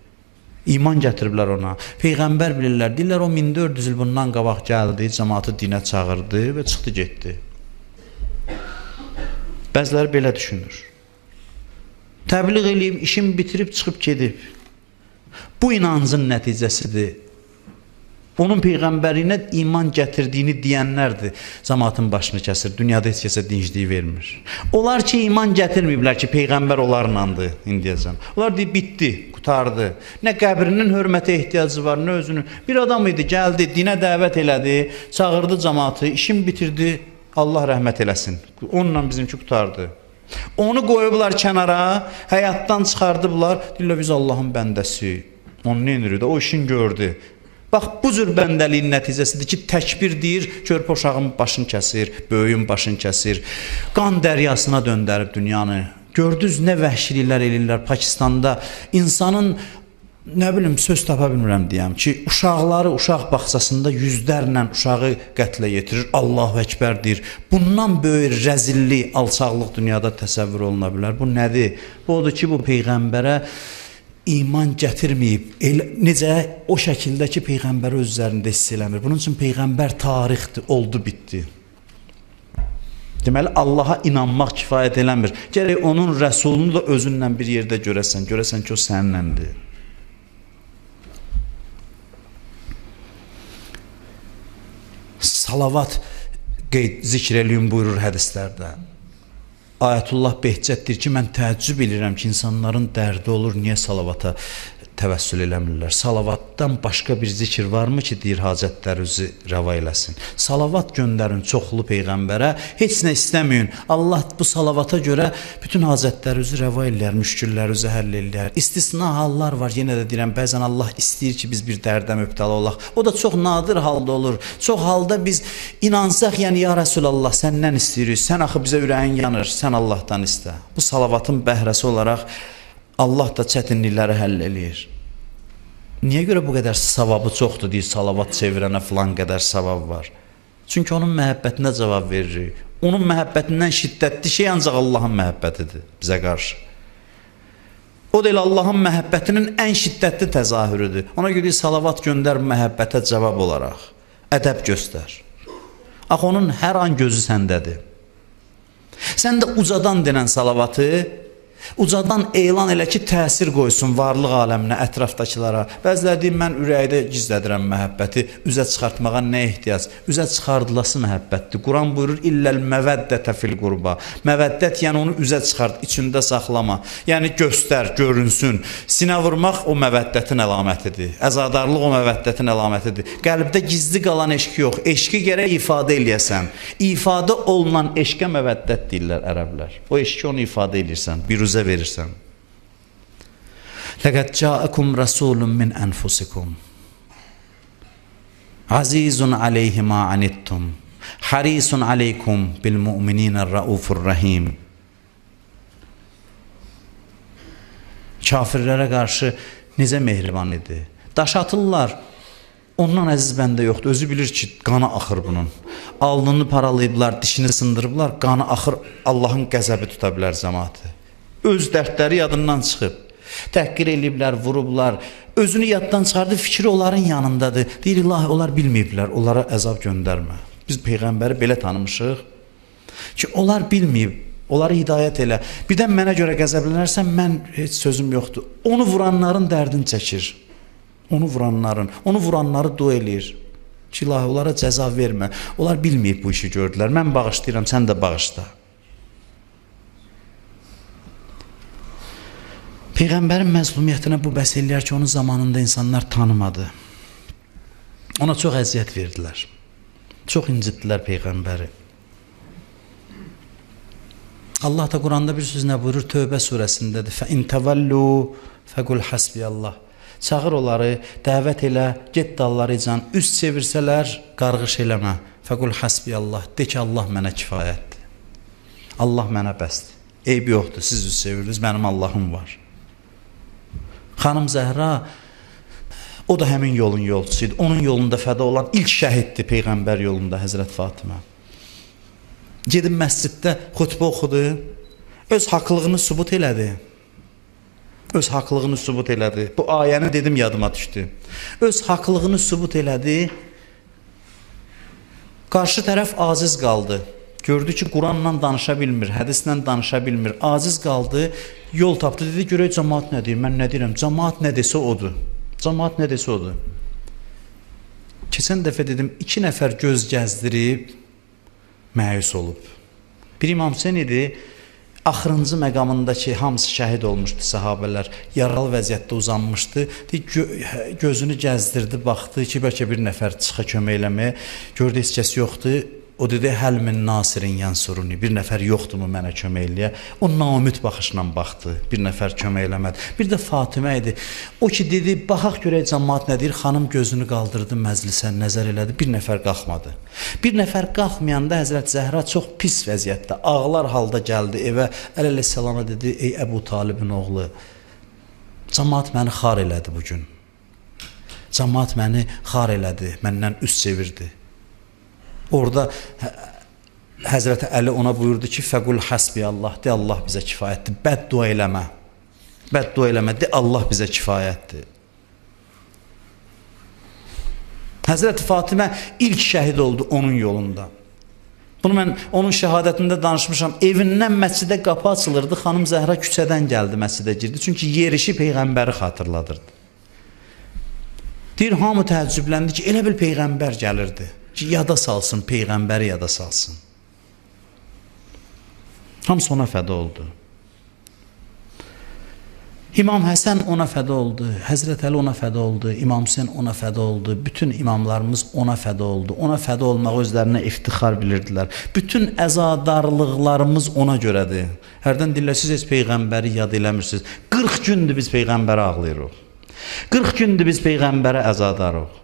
İman gətiriblər ona. Peyğəmbər bilirlər. Deyirlər, o 1400 il bundan qabaq gəldi, cəmaatı dinə çağırdı və çıxdı, getdi. Bəziləri belə düşünür. Təbliğ eləyib, işin bitirib, çıxıb gedib. Bu inancın nəticəsidir. Onun Peyğəmbərinə iman gətirdiyini deyənlərdir. Cəmaatın başını kəsir, dünyada heç kəsə dincliyi vermir. Onlar ki, iman gətirməyiblər ki, Peyğəmbər onlarlandı indiyəcən. Onlar deyib, bitdi, qutardı. Nə qəbrinin hörmətə ehtiyacı var, nə özünün. Bir adam idi, gəldi, dinə dəvət elədi, çağırdı cəmaatı, işin bitirdi, Allah rəhmət eləsin. Onunla bizimki qutardı. Onu qoyublar kənara, həyatdan çıxardıblar, deyirlər, biz Allahın bəndəsi. Onu nə edirik də, o işin gördü. Bax, bu cür bəndəliyin nəticəsidir ki, təkbir deyir, körpə uşağın başını kəsir, böyüyün başını kəsir, qan dəryasına döndərib dünyanı. Gördünüz, nə vəhşiliklər eləyirlər Pakistanda. İnsanın, nə bilim, söz tapa bilmirəm deyəm ki, uşaqları uşaq bağçasında yüzlərlə uşağı qətlə yetirir, Allahu Əkbər deyir. Bundan böyük rəzillik, alçaqlıq dünyada təsəvvür oluna bilər. Bu nədir? Bu odur ki, bu Peyğəmbərə iman gətirməyib, necə o şəkildə ki, Peyğəmbər öz üzərində hiss eləmir. Bunun üçün Peyğəmbər tarixdir, oldu, bitdi. Deməli, Allaha inanmaq kifayət eləmir. Gərək onun rəsulunu da özünlə bir yerdə görəsən ki, o səninləndir. Salavat zikr eləyin buyurur hədislərdə. Ayətullah Behçət deyir ki, mən təəccüb edirəm ki, insanların dərdi olur, niyə salavata təvəssül eləmirlər? Salavatdan başqa bir zikr varmı ki, deyir, hacətlərinizi rəva eləsin? Salavat göndərin çoxlu Peyğəmbərə, heç nə istəməyin. Allah bu salavata görə bütün hacətlərinizi rəva eləyər, müşküllərinizi həll eləyər. İstisna hallar var, yenə də deyirəm, bəzən Allah istəyir ki, biz bir dərdə mübtəla olaq. O da çox nadir halda olur. Çox halda biz inansaq, yəni, ya Rəsulallah, səndən istəyirik, sən axı bizə ürəyin yanır, sən Allahdan istə. Bu salavatın bəhrəsi olaraq Allah da çətinlikləri həll eləyir. Niyə görə bu qədər savabı çoxdur deyir, salavat çevirənə filan qədər savab var? Çünki onun məhəbbətinə cavab veririk. Onun məhəbbətindən şiddətli şey ancaq Allahın məhəbbətidir bizə qarşı. O da elə Allahın məhəbbətinin ən şiddətli təzahürüdür. Ona görə salavat göndər məhəbbətə cavab olaraq. Ədəb göstər. Axı onun hər an gözü səndədir. Sən də ucadan denən salavatı ucadan elan elə ki, təsir qoysun varlıq aləminə, ətrafdakılara. Bəziləri deyir, mən ürəkdə gizlədirəm məhəbbəti, üzə çıxartmağa nə ehtiyac? Üzə çıxardılası məhəbbətdir. Quran buyurur, illəl məvəddətə fil qurba. Məvəddət, yəni onu üzə çıxart, içində saxlama. Yəni göstər, görünsün. Sinə vurmaq o məvəddətin əlamətidir. Əzadarlıq o məvəddətin əlamətidir. Qəlbdə gizli qalan eşki yox. Eşki gərək ifadə eləyəsən. İfadə olunan eşqə məvəddət deyirlər ərəblər. O eşki onu ifadə eləyirsən, bir verirsən. Ləqəd cəəkum rəsulun min ənfusikum azizun aleyhi ma anittum harisun aleykum bil mu'minina raufur rahim. Kafirlərə qarşı necə mehriban idi? Daş atırlar, ondan əziz bəndə yoxdur. Özü bilir ki, qanı axır bunun. Alnını paralayıblar, dişini sındırıblar, qanı axır, Allahın qəzəbi tuta bilər cəmaatı. Öz dərdləri yadından çıxıb. Təhqir eləyiblər, vurublar. Özünü yaddan çıxardı, fikri onların yanındadır. Deyir, ilahi, onlar bilməyiblər, onlara əzab göndərmə. Biz Peyğəmbəri belə tanımışıq ki, onlar bilməyib, onları hidayət elə. Birdən mənə görə qəzəblənərsən, mən heç sözüm yoxdur. Onu vuranların dərdini çəkir. Onu vuranları dua eləyir. Ki, ilahi, onlara cəza vermə. Onlar bilməyib bu işi gördülər. Mən bağışlayıram, sən də bağışla. Peyğəmbərin məzlumiyyətinə bu bəs eləyər ki, onun zamanında insanlar tanımadı. Ona çox əziyyət verdilər. Çox incitdilər Peyğəmbəri. Allah da Quranda bir söz nə buyurur? Tövbə surəsindədir. فَاِنْ تَوَلُّوا فَقُلْ حَسْبِيَ اللّٰهِ. Çağır onları, dəvət elə, get dalları can, üst çevirsələr, qarğış eləmə. فَقُلْ حَسْبِيَ اللّٰهِ. De ki, Allah mənə kifayətdir. Allah mənə bəsdir. Eybi yoxdur, siz üst çevirdiniz, mənim Allahım var. Xanım Zəhra, o da həmin yolun yolçusuydu. Onun yolunda fəda olan ilk şəhiddir Peyğəmbər yolunda Həzrət Fatimə. Gedib məsciddə xutbə oxudu, öz haqlığını sübut elədi. Öz haqlığını sübut elədi. Bu ayəni dedim, yadıma düşdü. Öz haqlığını sübut elədi. Qarşı tərəf aciz qaldı. Gördü ki, Quranla danışa bilmir, hədislə danışa bilmir. Aciz qaldı, yol tapdı. Dedi, görək cəmaat nə deyir, mən nə deyirəm? Cəmaat nə desə odur. Cəmaat nə desə odur. Keçən dəfə dedim, 2 nəfər göz gəzdirib, məyus olub. Bir İmam Hüseyn idi, axırıncı məqamındakı hamısı şəhid olmuşdu səhabələr. Yaralı vəziyyətdə uzanmışdı. Gözünü gəzdirdi, baxdı ki, bəlkə bir nəfər çıxa kömək eləməyə. Gördü, heç kəs yoxdur. O dedi, həl min nasirin yansuruni. Bir nəfər yoxdurmu mənə kömək eləyə? O naümid baxışla baxdı. Bir nəfər kömək eləmədi. Bir də Fatimə idi. O ki dedi, baxaq görək cəmaət nə deyir? Xanım gözünü qaldırdı məclisə, nəzər elədi. Bir nəfər qalxmadı. Bir nəfər qalxmayanda Həzrət Zəhra çox pis vəziyyətdə, ağlar halda gəldi evə. Əleyhissalama dedi, ey Əbu Talibin oğlu, cəmaət məni xar elədi bugün. Cəmaət məni xar elədi, məndən üst çevirdi. Orada Həzrəti Əli ona buyurdu ki, fəqul həsbi Allah, de Allah bizə kifayətdir, bəddua eləmə, bəddua eləmə, de Allah bizə kifayətdir. Həzrəti Fatimə ilk şəhid oldu onun yolunda. Bunu mən onun şəhadətində danışmışam. Evindən məscidə qapı açılırdı, xanım Zəhra küçədən gəldi, məscidə girdi. Çünki yerişi Peyğəmbəri xatırladırdı. Deyir, hamı təəccübləndi ki, elə bil Peyğəmbər gəlirdi. Ki, yada salsın, Peyğəmbəri yada salsın. Hamısı ona fəda oldu. İmam Həsən ona fəda oldu, Həzrət Əli ona fəda oldu, İmam Hüseyin ona fəda oldu, bütün imamlarımız ona fəda oldu. Ona fəda olmaq özlərinə iftixar bilirdilər. Bütün əzadarlıqlarımız ona görədir. Hərdən deyirlər, siz heç Peyğəmbəri yad eləmirsiniz. 40 gündür biz Peyğəmbərə ağlayırıq. 40 gündür biz Peyğəmbərə əzadarıq.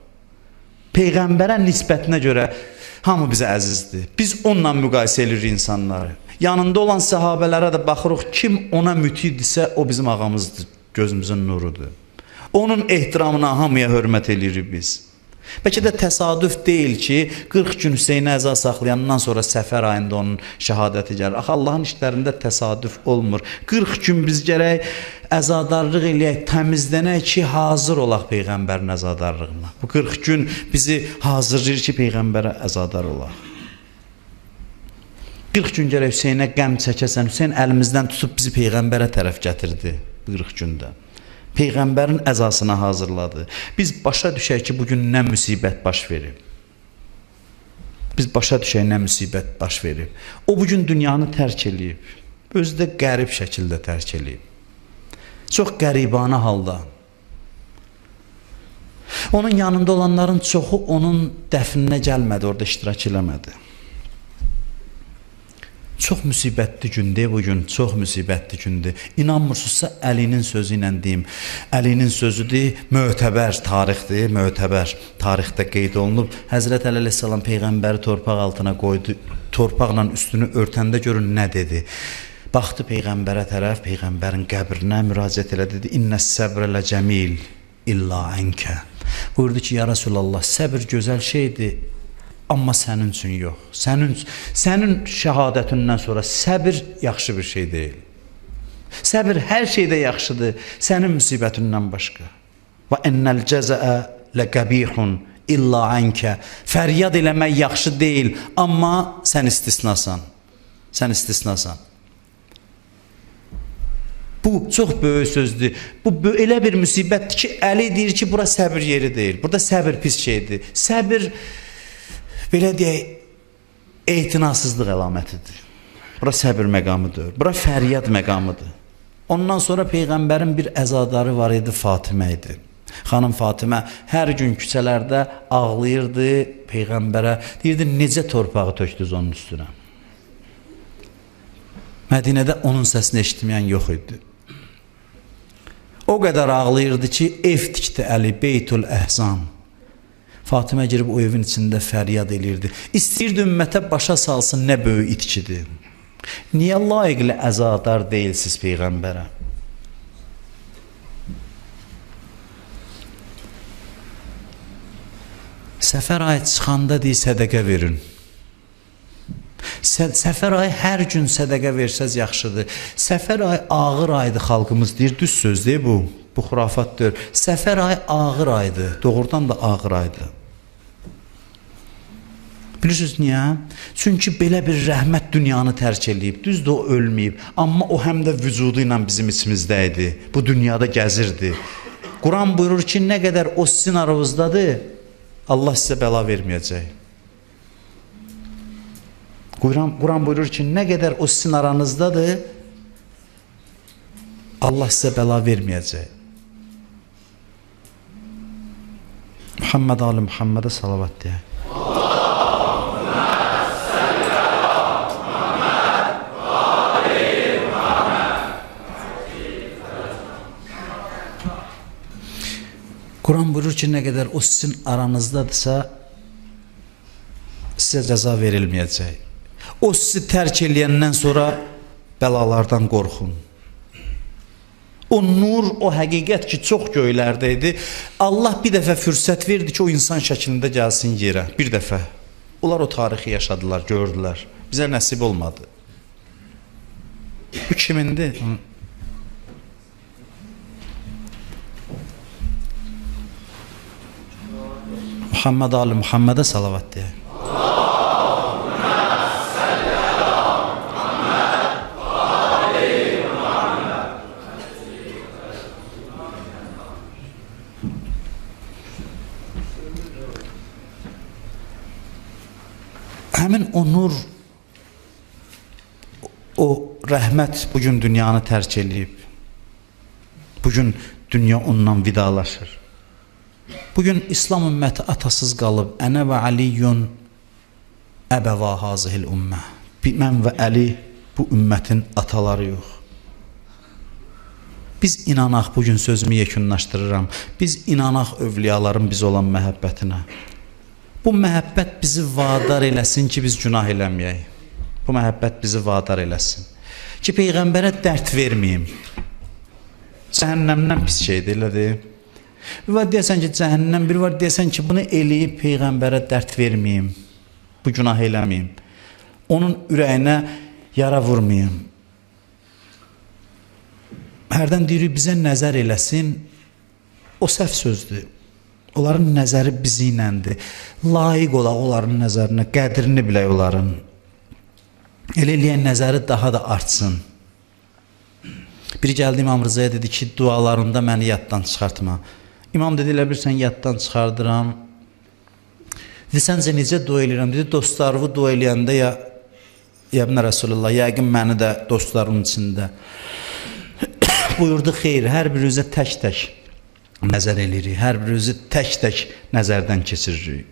Peyğəmbərə nisbətinə görə hamı bizə əzizdir. Biz onunla müqayisə edirik insanları. Yanında olan səhabələrə də baxırıq, kim ona mütidirsə, o bizim ağamızdır, gözümüzün nurudur. Onun ehtiramına hamıya hörmət edirik biz. Bəlkə də təsadüf deyil ki, 40 gün Hüseynə əza saxlayandan sonra səfər ayında onun şəhadəti gəlir. Axı, Allahın işlərində təsadüf olmur. 40 gün biz gərək əzadarlıq eləyək, təmizlənək ki, hazır olaq Peyğəmbərin əzadarlığına. Bu 40 gün bizi hazırlayır ki, Peyğəmbərə əzadar olaq. 40 gün gərək Hüseynə qəm çəkəsən, Hüseyn əlimizdən tutub bizi Peyğəmbərə tərəf gətirdi 40 gündə. Peyğəmbərin əzasına hazırladı. Biz başa düşək ki, bugün nə müsibət baş verib. Biz başa düşək nə müsibət baş verib. O bugün dünyanı tərk eləyib. Özü də qərib şəkildə tərk eləyib. Çox qəribanə halda. Onun yanında olanların çoxu onun dəfninə gəlmədi, orada iştirak eləmədi. Çox müsibətli gündür bugün, çox müsibətli gündür. İnanmırsınızsa Əlinin sözü ilə deyim. Əlinin sözüdür, mötəbər tarixdir, mötəbər tarixdə qeyd olunub. Həzrət Əli əleyhissalam Peyğəmbəri torpaq altına qoydu, torpaqla üstünü örtəndə görün nə dedi. Baxdı Peyğəmbərə tərəf, Peyğəmbərin qəbrinə müraciət elədi, dedi, İnnəs səbrə lə cəmil illa ənkə. Buyurdu ki, ya Rasulallah, səbr gözəl şeydir. Amma sənin üçün yox. Sənin şəhadətindən sonra səbir yaxşı bir şey deyil. Səbir hər şeydə yaxşıdır, sənin müsibətindən başqa. Və ennəl cəzəə ləqəbihun illa ənkə. Fəryad eləmək yaxşı deyil, amma sən istisnasan. Sən istisnasan. Bu çox böyük sözdür. Bu elə bir müsibətdir ki, Əli deyir ki, bura səbir yeri deyil. Burada səbir pis şeydir. Səbir belə deyək, etinasızlıq əlamətidir. Bura səbir məqamıdır, bura fəryad məqamıdır. Ondan sonra Peyğəmbərin bir əzadarı var idi, Fatimə idi. Xanım Fatimə hər gün küçələrdə ağlayırdı Peyğəmbərə. Deyirdi, necə torpağı tökdünüz onun üstünə? Mədinədə onun səsini eşitməyən yox idi. O qədər ağlayırdı ki, ev tikdi Əli, Beytul Əhzan. Fatimə girib o evin içində fəryad elirdi. İstəyirdi ümmətə başa salsın nə böyük itkidir. Niyə layiqli əzadar deyilsiz Peyğəmbərə? Səfər ayı çıxanda deyil, sədəqə verin. Səfər ayı hər gün sədəqə versəz yaxşıdır. Səfər ayı ağır aydır, xalqımız deyir, düz söz deyir bu. Bu xurafat deyir. Səfər ayı ağır aydır, doğrudan da ağır aydır. Bilirsiniz niyə? Çünki belə bir rəhmət dünyanı tərk eləyib. Düzdür, o ölməyib. Amma o həm də vücudu ilə bizim içimizdə idi. Bu dünyada gəzirdi. Quran buyurur ki, nə qədər o sizin aranızdadır, Allah sizə bəla verməyəcək. Quran buyurur ki, nə qədər o sizin aranızdadır, Allah sizə bəla verməyəcək. Muhammed Ali Muhammedə salavat deyək. buyurur ki, nə qədər o sizin aranızdadırsa, sizə cəza verilməyəcək. O sizi tərk eləyəndən sonra bəlalardan qorxun. O nur, o həqiqət ki, çox göylərdə idi. Allah bir dəfə fürsət verdi ki, o insan şəklində gəlsin yerə. Bir dəfə. Onlar o tarixi yaşadılar, gördülər. Bizə nəsib olmadı. Bu kimindir? Muhammed Ali Muhammed'e salavat deyək. Həmin o nur, o rəhmət bugün dünyanı tərk eləyib. Bugün dünya ondan vidalaşır. Bugün İslam ümməti atasız qalıb. Ənə və Aliyyun əbəvə hazihil ümmə. Mən və Əli bu ümmətin ataları yox. Biz inanaq, bugün sözümü yekunlaşdırıram. Biz inanaq övliyaların biz olan məhəbbətinə. Bu məhəbbət bizi vadar eləsin ki, biz günah eləməyək. Bu məhəbbət bizi vadar eləsin. Ki, Peyğəmbərə dərd verməyim. Cəhənnəmdən pis şeydir, elədir. Bir var deyəsən ki, cəhənnəm, bir var deyəsən ki, bunu eləyib Peyğəmbərə dərd verməyim. Bu günah eləməyim. Onun ürəyinə yara vurmayım. Hərdən deyirik, bizə nəzər eləsin, o səhv sözdür. Onların nəzəri bizi iləndir. Layiq olaq onların nəzərinə, qədrini bilək onların. Elə eləyən nəzəri daha da artsın. Biri gəldi İmam Rızaya dedi ki, dualarında məni yaddan çıxartma. İmam dedi, elə bilirsən yaddan çıxardıram. Dedi, səncə necə dua eləyirəm? Dedi, dostlarımı dua eləyəndə ya Yəbnə Rasulullah, yəqin məni də dostlarımın içində. Buyurdu, xeyr, hər birinizə tək-tək nəzər eləyirik. Hər birinizi tək-tək nəzərdən keçiririk.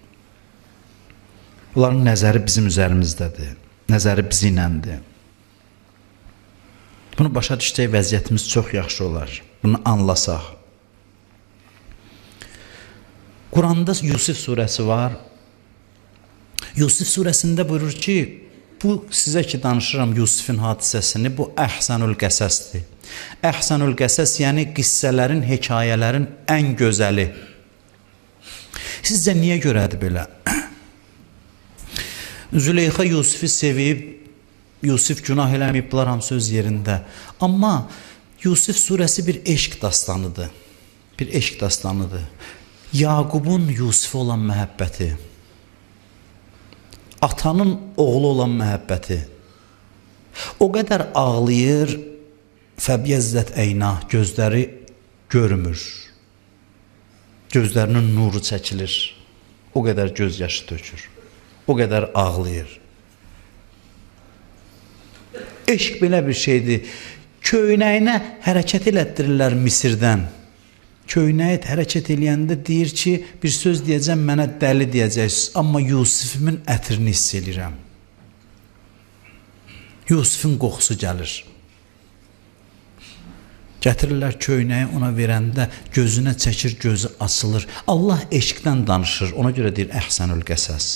Onların nəzəri bizim üzərimizdədir. Nəzəri bizi iləndir. Bunu başa düşəcək vəziyyətimiz çox yaxşı olar. Bunu anlasaq. Quranda Yusuf surəsi var. Yusuf surəsində buyurur ki, bu sizə ki danışıram Yusufun hadisəsini, bu əhsənül qəsəsdir. Əhsənül qəsəs, yəni qissələrin, hekayələrin ən gözəli. Sizcə niyə görədir belə? Züleyxa Yusufu sevib, Yusuf günah eləməyib, bunlar hamısı öz yerində. Amma Yusuf surəsi bir eşq dastanıdır. Bir eşq dastanıdır. Yaqubun Yusufa olan məhəbbəti, atanın oğlu olan məhəbbəti. O qədər ağlayır, fəbiyyəzzət əynah, gözləri görmür. Gözlərinin nuru çəkilir. O qədər göz yaşı tökür. O qədər ağlayır. Eşq belə bir şeydir. Köynəyinə hərəkət elətdirirlər Misirdən. Köynəyi hərəkət eləyəndə deyir ki, bir söz deyəcəm, mənə dəli deyəcəksiniz. Amma Yusufumun ətrini hiss edirəm. Yusufun qoxusu gəlir. Gətirirlər köynəyi ona verəndə gözünə çəkir, gözü açılır. Allah eşqdən danışır, ona görə deyir əhsənül qəsəs.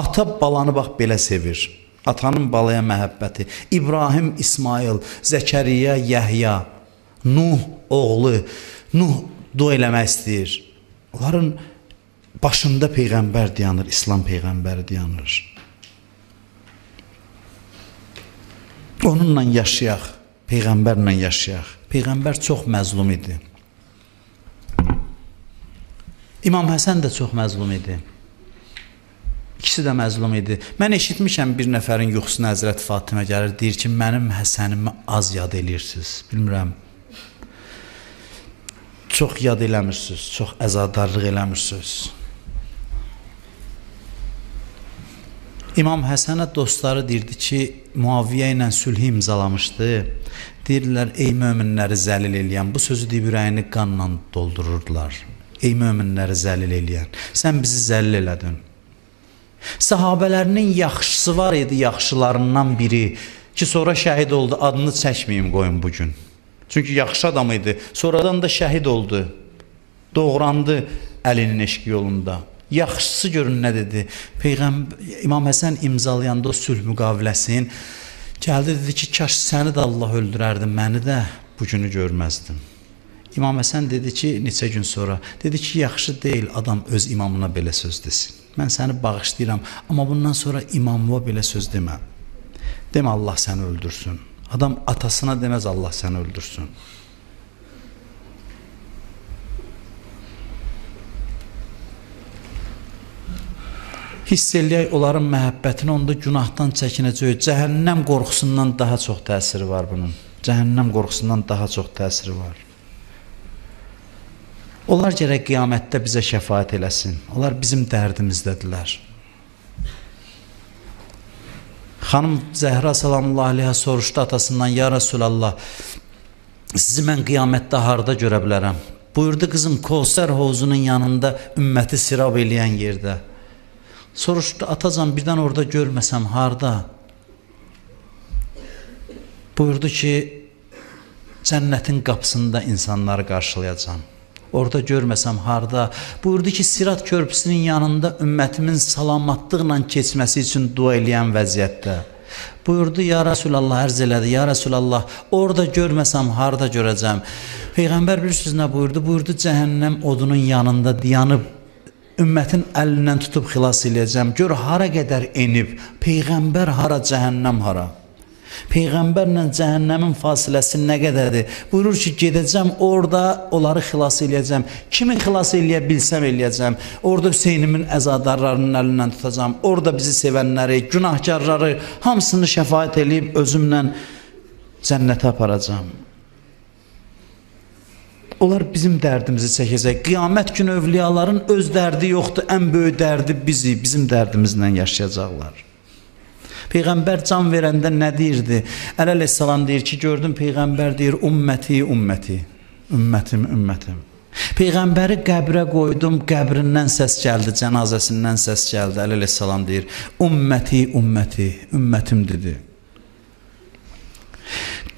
Ata balanı bax belə sevir. Atanın balaya məhəbbəti. İbrahim, İsmail, Zəkəriyyə, Yəhya, Nuh oğlu, Nuh dua eləmək istəyir. Onların başında Peyğəmbər dayanır, İslam Peyğəmbəri dayanır. Onunla yaşayaq, Peyğəmbərlə yaşayaq. Peyğəmbər çox məzlum idi. İmam Həsən də çox məzlum idi. İkisi də məzlum idi. Mən eşitmişəm bir nəfərin yuxusuna Həzrət Fatimə gəlir, deyir ki, mənim Həsənimi az yad eləyirsiniz. Bilmirəm. Çox yad eləmirsiniz, çox əzadarlıq eləmirsiniz. İmam Həsənə dostları deyirdi ki, Muaviyyə ilə sülh imzalamışdı. Deyirlər, ey möminləri zəlil eləyən, bu sözü deyib ürəyini qanla doldururdular. Ey möminləri zəlil eləyən, sən bizi zəlil elədin. Sahabələrinin yaxşısı var idi, yaxşılarından biri ki, sonra şəhid oldu, adını çəkməyim qoyun bugün. Çünki yaxşı adam idi, sonradan da şəhid oldu, doğrandı Əlinin eşqi yolunda. Yaxşısı görün nə dedi? İmam Həsən imzalayanda o sülh müqaviləsini gəldi dedi ki, kaş səni də Allah öldürərdi, məni də bu günü görməzdim. İmam Həsən dedi ki, neçə gün sonra, dedi ki, yaxşı deyil adam öz imamına belə söz desin. Mən səni bağışlayıram, amma bundan sonra imamıma belə söz demə. Demə Allah səni öldürsün. Adam atasına deməz Allah səni öldürsün. Hiss eləyək onların məhəbbətini, onda günahdan çəkinəcək. Cəhənnəm qorxusundan daha çox təsiri var bunun. Cəhənnəm qorxusundan daha çox təsiri var. Onlar gərək qiyamətdə bizə şəfaət eləsin. Onlar bizim dərdimizdədirlər. Xanım Zəhra salamullahi aleyhə soruşdu atasından, ya Rasulallah, sizi mən qiyamətdə harda görə bilərəm? Buyurdu qızım, Kevsər hovuzunun yanında ümməti sirab eləyən yerdə. Soruşdu, atacan birdən orada görməsəm, harda? Buyurdu ki, cənnətin qapısında insanları qarşılayacam. Orada görməsəm, harda? Buyurdu ki, Sirat körpüsünün yanında ümmətimin salamatlıqla keçməsi üçün dua eləyən vəziyyətdə. Buyurdu, ya Rasulallah, ərz elədi, ya Rasulallah, orada görməsəm, harda görəcəm? Peyğəmbər bir sözünə buyurdu, buyurdu, cəhənnəm odunun yanında dayanıb, ümmətin əlindən tutub xilas eləyəcəm. Gör, hara qədər enib, Peyğəmbər hara, cəhənnəm hara? Peyğəmbərlə cəhənnəmin fasiləsi nə qədərdir? Buyurur ki, gedəcəm, orada onları xilas eləyəcəm. Kimi xilas eləyə bilsəm eləyəcəm. Orada Hüseynimin əzadarlarının əlindən tutacam. Orada bizi sevənləri, günahkarları, hamısını şəfaət eləyib özümlə cənnətə aparacam. Onlar bizim dərdimizi çəkəcək. Qiyamət günü övliyaların öz dərdi yoxdur. Ən böyük dərdi bizi, bizim dərdimizlə yaşayacaqlar. Peyğəmbər can verəndə nə deyirdi? Əli əleyhissalam deyir ki, gördüm Peyğəmbər deyir, ümməti, ümməti, ümmətim, ümmətim. Peyğəmbəri qəbrə qoydum, qəbrindən səs gəldi, cənazəsindən səs gəldi. Əli əleyhissalam deyir, ümməti, ümməti, ümmətim dedi.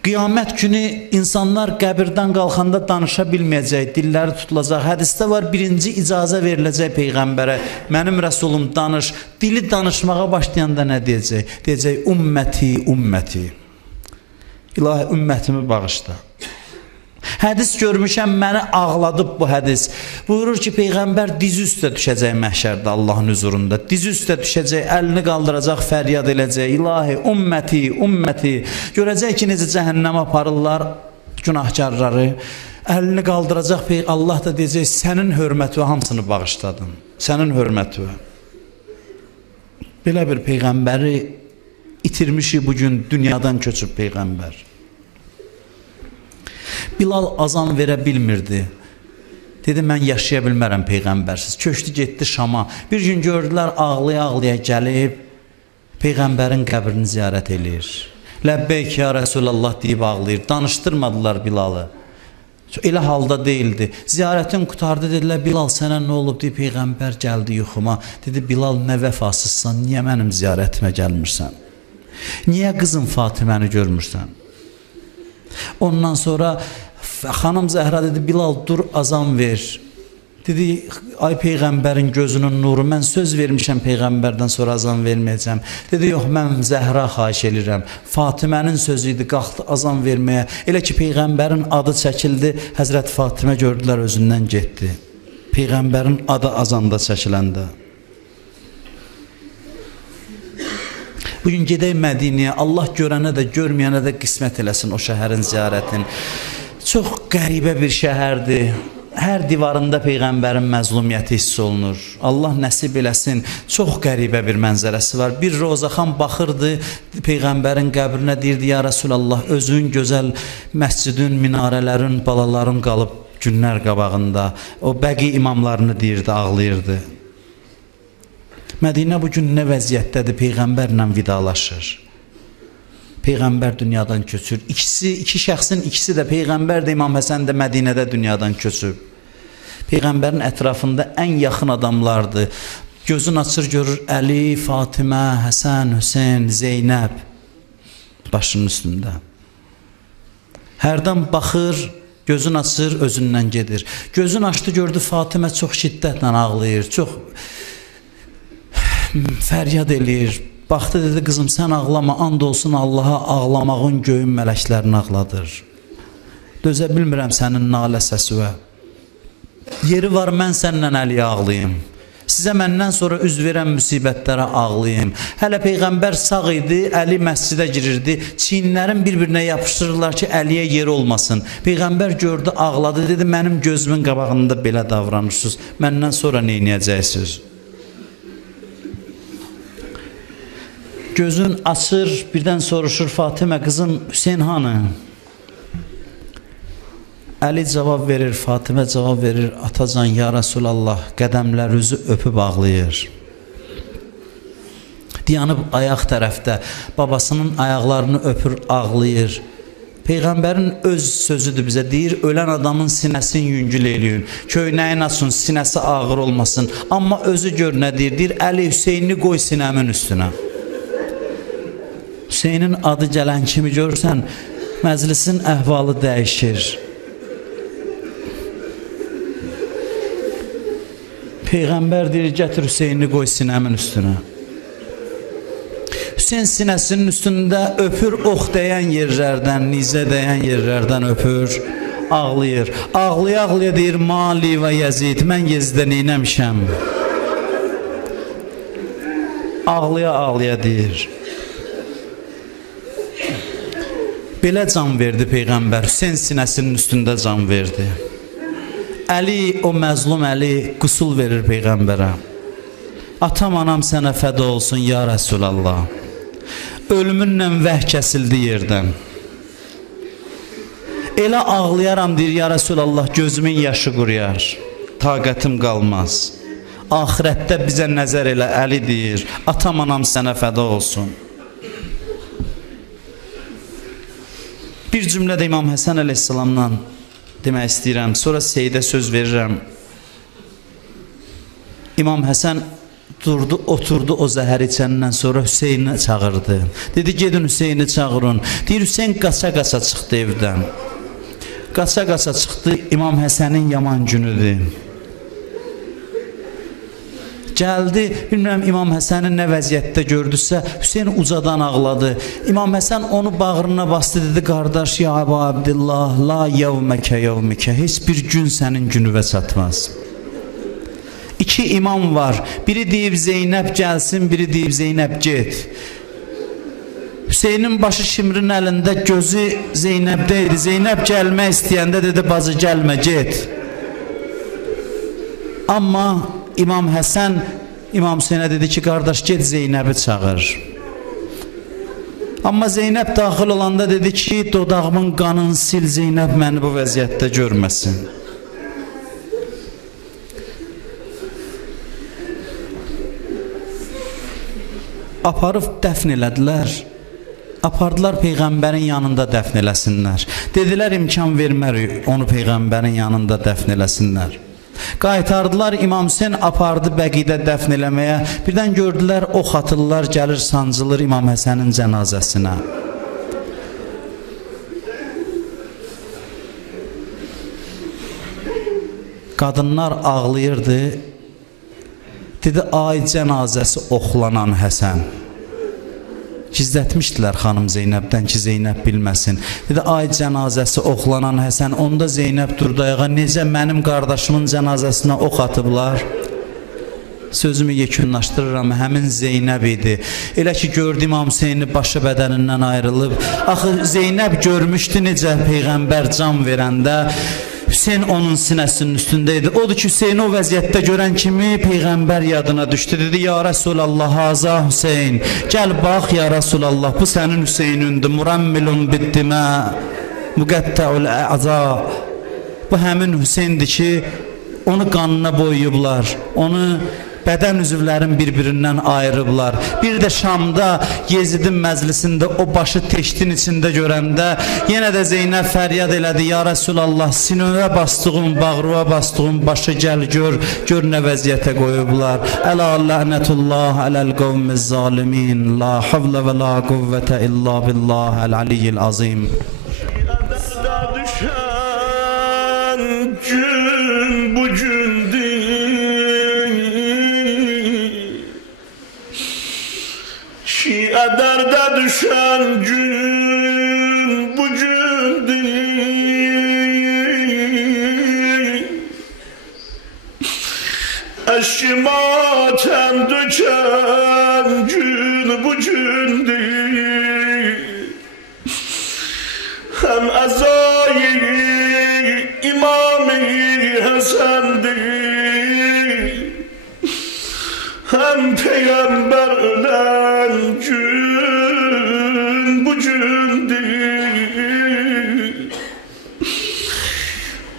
Qiyamət günü insanlar qəbirdən qalxanda danışa bilməyəcək, dilləri tutulacaq. Hədisdə var, birinci icazə veriləcək Peyğəmbərə, mənim rəsulum danış. Dili danışmağa başlayanda nə deyəcək? Deyəcək, ümməti, ümməti. İlahi, ümmətimi bağışla. Hədis görmüşəm, məni ağladıb bu hədis. Buyurur ki, Peyğəmbər dizi üstə düşəcək məhşərdə Allahın huzurunda. Dizi üstə düşəcək, əlini qaldıracaq, fəryad eləcək. İlahi, ümməti, ümməti. Görəcək ki, necə cəhənnəmə aparırlar günahkarları. Əlini qaldıracaq, Allah da deyəcək, sənin hörməti hamısını bağışladım. Sənin hörməti. Belə bir Peyğəmbəri itirmişik bugün, dünyadan köçüb Peyğəmbər. Bilal azan verə bilmirdi. Dedi, mən yaşaya bilmərəm Peyğəmbərsiz. Köçdü, getdi Şama. Bir gün gördülər, ağlaya-ağlaya gəlib, Peyğəmbərin qəbrini ziyarət eləyir. Ləbbeyk ya Rəsulallah deyib ağlayır. Danışdırmadılar Bilalı. Elə halda deyildi. Ziyarətin qutardı, dedilər, Bilal sənə nə olub deyib, Peyğəmbər gəldi yuxuma. Dedi, Bilal nə vəfasızsan, niyə mənim ziyarətimə gəlmirsən? Niyə qızım Fatiməni görmürsən? Ondan sonra xanım Zəhra dedi, Bilal dur azan ver. Dedi, ay Peyğəmbərin gözünün nuru, mən söz vermişəm Peyğəmbərdən sonra azan verməyəcəm. Dedi, yox, mən Zəhra xahiş edirəm. Fatimənin sözü idi, qalxdı azan verməyə. Elə ki, Peyğəmbərin adı çəkildi, Həzrət Fatimə gördülər, özündən getdi. Peyğəmbərin adı azanda çəkiləndə. Bugün gedək Mədinəyə, Allah görənə də, görməyənə də qismət eləsin o şəhərin ziyarətin. Çox qəribə bir şəhərdir. Hər divarında Peyğəmbərin məzlumiyyəti hiss olunur. Allah nəsib eləsin, çox qəribə bir mənzərəsi var. Bir Rozaxan baxırdı Peyğəmbərin qəbrinə, deyirdi, ya Rasulallah, özün gözəl məscidin, minarələrin, balaların qalıb günlər qabağında. O bəqi imamlarını deyirdi, ağlayırdı. Mədinə bugün nə vəziyyətdədir, Peyğəmbərlə vidalaşır. Peyğəmbər dünyadan köçür. İki şəxsin ikisi də, Peyğəmbər də, İmam Həsən də Mədinədə dünyadan köçüb. Peyğəmbərin ətrafında ən yaxın adamlardır. Gözün açır, görür Əli, Fatimə, Həsən, Hüseyn, Zeynəb başının üstündə. Hərdən baxır, Gözün açır, özündən gedir. Gözün açdı, gördü Fatimə çox şiddətlə ağlayır, çox fəryad eləyir. Baxdı, dedi, qızım sən ağlama, and olsun Allaha, ağlamağın göyün mələklərini ağladır. Dözə bilmirəm sənin nalə səsi və yeri var, mən səndən əliyə ağlayayım. Sizə məndən sonra üz verən müsibətlərə ağlayayım. Hələ Peyğəmbər sağ idi, Əli məscidə girirdi. Çiyinlərin bir-birinə yapışdırırlar ki, Əliyə yer olmasın. Peyğəmbər gördü, ağladı, dedi, mənim gözümün qabağında belə davranırsınız. Məndən sonra neynəyəcəksiniz? Gözün açır, birdən soruşur Fatimə, qızım Hüseyin hanı? Əli cavab verir, Fatimə cavab verir, atacan ya Rasulallah, qədəmlərinizi öpüb ağlayır. Dayanıb ayaq tərəfdə, babasının ayaqlarını öpür, ağlayır. Peyğəmbərin öz sözüdür bizə, deyir, ölən adamın sinəsini yüngül eləyin, köynəyin açın, sinəsi ağır olmasın. Amma özü gör nə deyir, Əli Hüseyinini qoy sinəmin üstünə. Hüseynin adı gələn kimi görürsən, məclisin əhvalı dəyişir. Peyğəmbər deyir, gətir Hüseyini qoy sinəmin üstünə. Hüseyin sinəsinin üstündə öpür, ox dəyən yerlərdən, nizə dəyən yerlərdən öpür, ağlayır. Ağlaya-ağlaya deyir, Mali və Yezid, mən Yezidə neynəmişəm? Ağlaya-ağlaya deyir. Belə can verdi Peyğəmbər, Hüseyin sinəsinin üstündə can verdi. Əli, o məzlum Əli qüsul verir Peyğəmbərə. Atam, anam sənə fəda olsun, ya Rəsulallah. Ölümünlə vəh kəsildi yerdən. Elə ağlayaram, deyir, ya Rəsulallah, gözümün yaşı quruyar. Taqətim qalmaz. Ahirətdə bizə nəzər elə, Əli deyir, atam, anam sənə fəda olsun. Bir cümlədə İmam Həsən əleyhissalamdan demək istəyirəm, sonra Seydə söz verirəm. İmam Həsən durdu, oturdu o zəhər içəndən sonra Hüseyni çağırdı. Dedi, gedin Hüseyni çağırın. Deyir, Hüseyin qaça-qaça çıxdı evdən. Qaça-qaça çıxdı, İmam Həsənin yaman günüdür. Gəldi, bilmirəm İmam Həsənin nə vəziyyətdə gördüsə, Hüseyin ucadan ağladı. İmam Həsən onu bağrına bastı, dedi, qardaş, ya Əbu Abdillah, la yevməkə yevmikə, heç bir gün sənin günüvə çatmaz. İki imam var, biri deyib Zeynəb gəlsin, biri deyib Zeynəb get. Hüseynin başı Şimrin əlində, gözü Zeynəbdə idi. Zeynəb gəlmək istəyəndə dedi, bacı gəlmə, get. Amma İmam Həsən İmam Hüseynə dedi ki, qardaş, get Zeynəbi çağır. Amma Zeynəb daxil olanda dedi ki, dodağımın qanını sil, Zeynəb məni bu vəziyyətdə görməsin. Aparıb dəfn elədilər. Apardılar Peyğəmbərin yanında dəfn eləsinlər. Dedilər, imkan vermərik, onu Peyğəmbərin yanında dəfn eləsinlər. Qaytardılar, İmam Hüseyin apardı Bəqidə dəfn eləməyə. Birdən gördülər, ox atırlar, gəlir sancılır İmam Həsənin cənazəsinə. Qadınlar ağlayırdı. Dedi, ay cənazəsi oxlanan Həsən. Gizlətmişdilər xanım Zeynəbdən ki, Zeynəb bilməsin. Dedi, ay cənazəsi oxlanan Həsən, onda Zeynəb durdu ayağa, necə mənim qardaşımın cənazəsinə ox atıblar? Sözümü yekunlaşdırıram, həmin Zeynəb idi. Elə ki, gördü İmam Hüseyni başı bədənindən ayrılıb. Axı, Zeynəb görmüşdü necə Peyğəmbər can verəndə. Hüseyin onun sinəsinin üstündə idi. Odur ki, Hüseyini o vəziyyətdə görən kimi Peyğəmbər yadına düşdü. Dedi, ya Rasulallah, haza Hüseyin. Gəl, bax, ya Rasulallah, bu sənin Hüseyinündür. Murammilun biddimə, müqəttəul əza. Bu həmin Hüseyindir ki, onu qanına boyuyublar. Onu bədən üzvlərin bir-birindən ayırıblar. Bir də Şamda Yezidin məclisində o başı teştin içində görəndə yenə də Zeynəb fəryad elədi. Ya Rasulallah, sinöyə bastığım, bağrıva bastığım başı gəl gör, gör nə vəziyyətə qoyublar. Əla lənətullah ələl qavmiz zalimin. La havlə və la quvvətə illa billah əl-aliyyil azim. Şiə dərdə düşən gün bu gündür. Əşkim atəm dökən gün bu gündür. Həm əzayı İmam-ı Həsəndir, həm Peyğəmbər ölən gün bu gündür.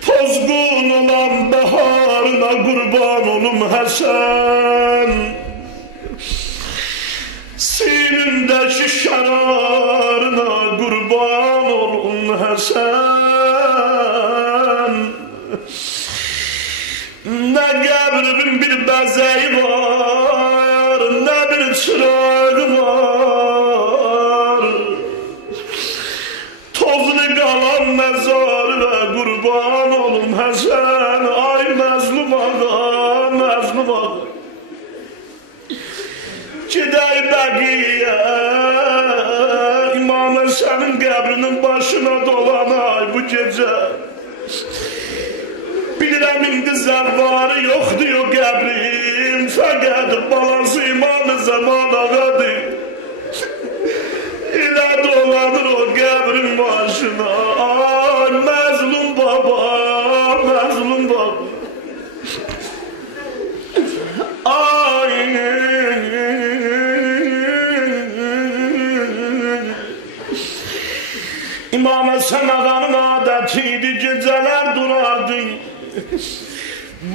Pozğun olan bəharına qurban olum Həsən, sinindəki şərarına qurban olum Həsən. Nə qəbrimin bir bəzəyi var, nə bir çırağı var. Tozlu qalan məzarına qurban olum Həsən. Ay məzlum ağa, məzlum ağa. Gedək Bəqiyə, İmam Həsənin qəbrinin başına dolanay bu gecə. Bilirəm indi zərvarı yoxdur o qəbrim, fəqət balası İmam-ı Zaman ağadır. İlə dolanır o qəbrin başına. Ay məzlum baba, məzlum baba. Ay İmam Həsən ağanın adəti idi, gecələr durardı.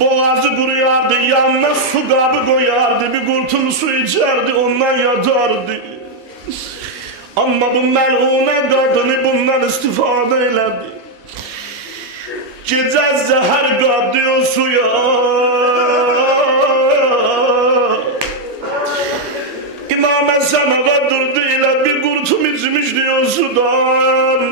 Boğazı quruyardı, yanına su qabı qoyardı, bir qurtum su içərdi, ondan yatardı. Amma bu məlunə qadını bundan istifadə elədi. Gecə zəhər qaddı o suya. İmam Həsən ağa durdu ilə bir qurtum içmişdi o sudan.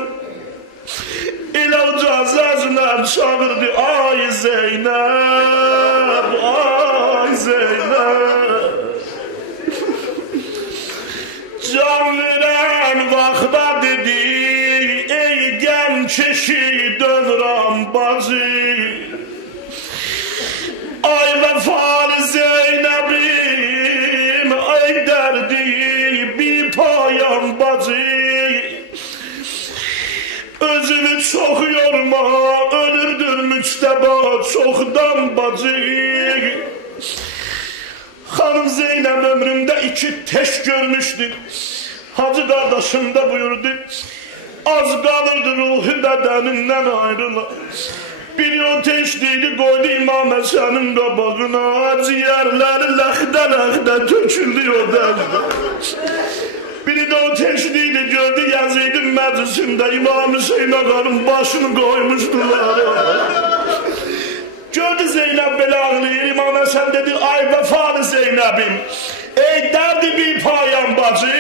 İlə ucazazlar çağırdı, ay Zeynəb, ay Zeynəb. Can verən vaxtda dedi, ey gəm keşi dövran bazı. Ay vəfalı Zeynəbim, ay dərdi bir payan bazı. Özünü çox yorma, ölürdür müçtəba çoxdan bacı. Xanım Zeynəb ömrümdə 2 teş görmüşdü. Hacı qardaşım da buyurdu, az qalırdı ruhu bədənindən ayrıla. Biri o teşdiydi qoydu İmam Həsənin qabağına, ciyərləri ləxdə-ləxdə töküldü o dərdə. Biri də o teşdiydi, gördü Yazidin məclisində İmam Hüseyin ağanın başını qoymuşdular. Gördü Zeynəb belə ağlayır, İmam Həsən dedi, ay vəfalı Zeynəbim, ey dərdi bir payan bacı,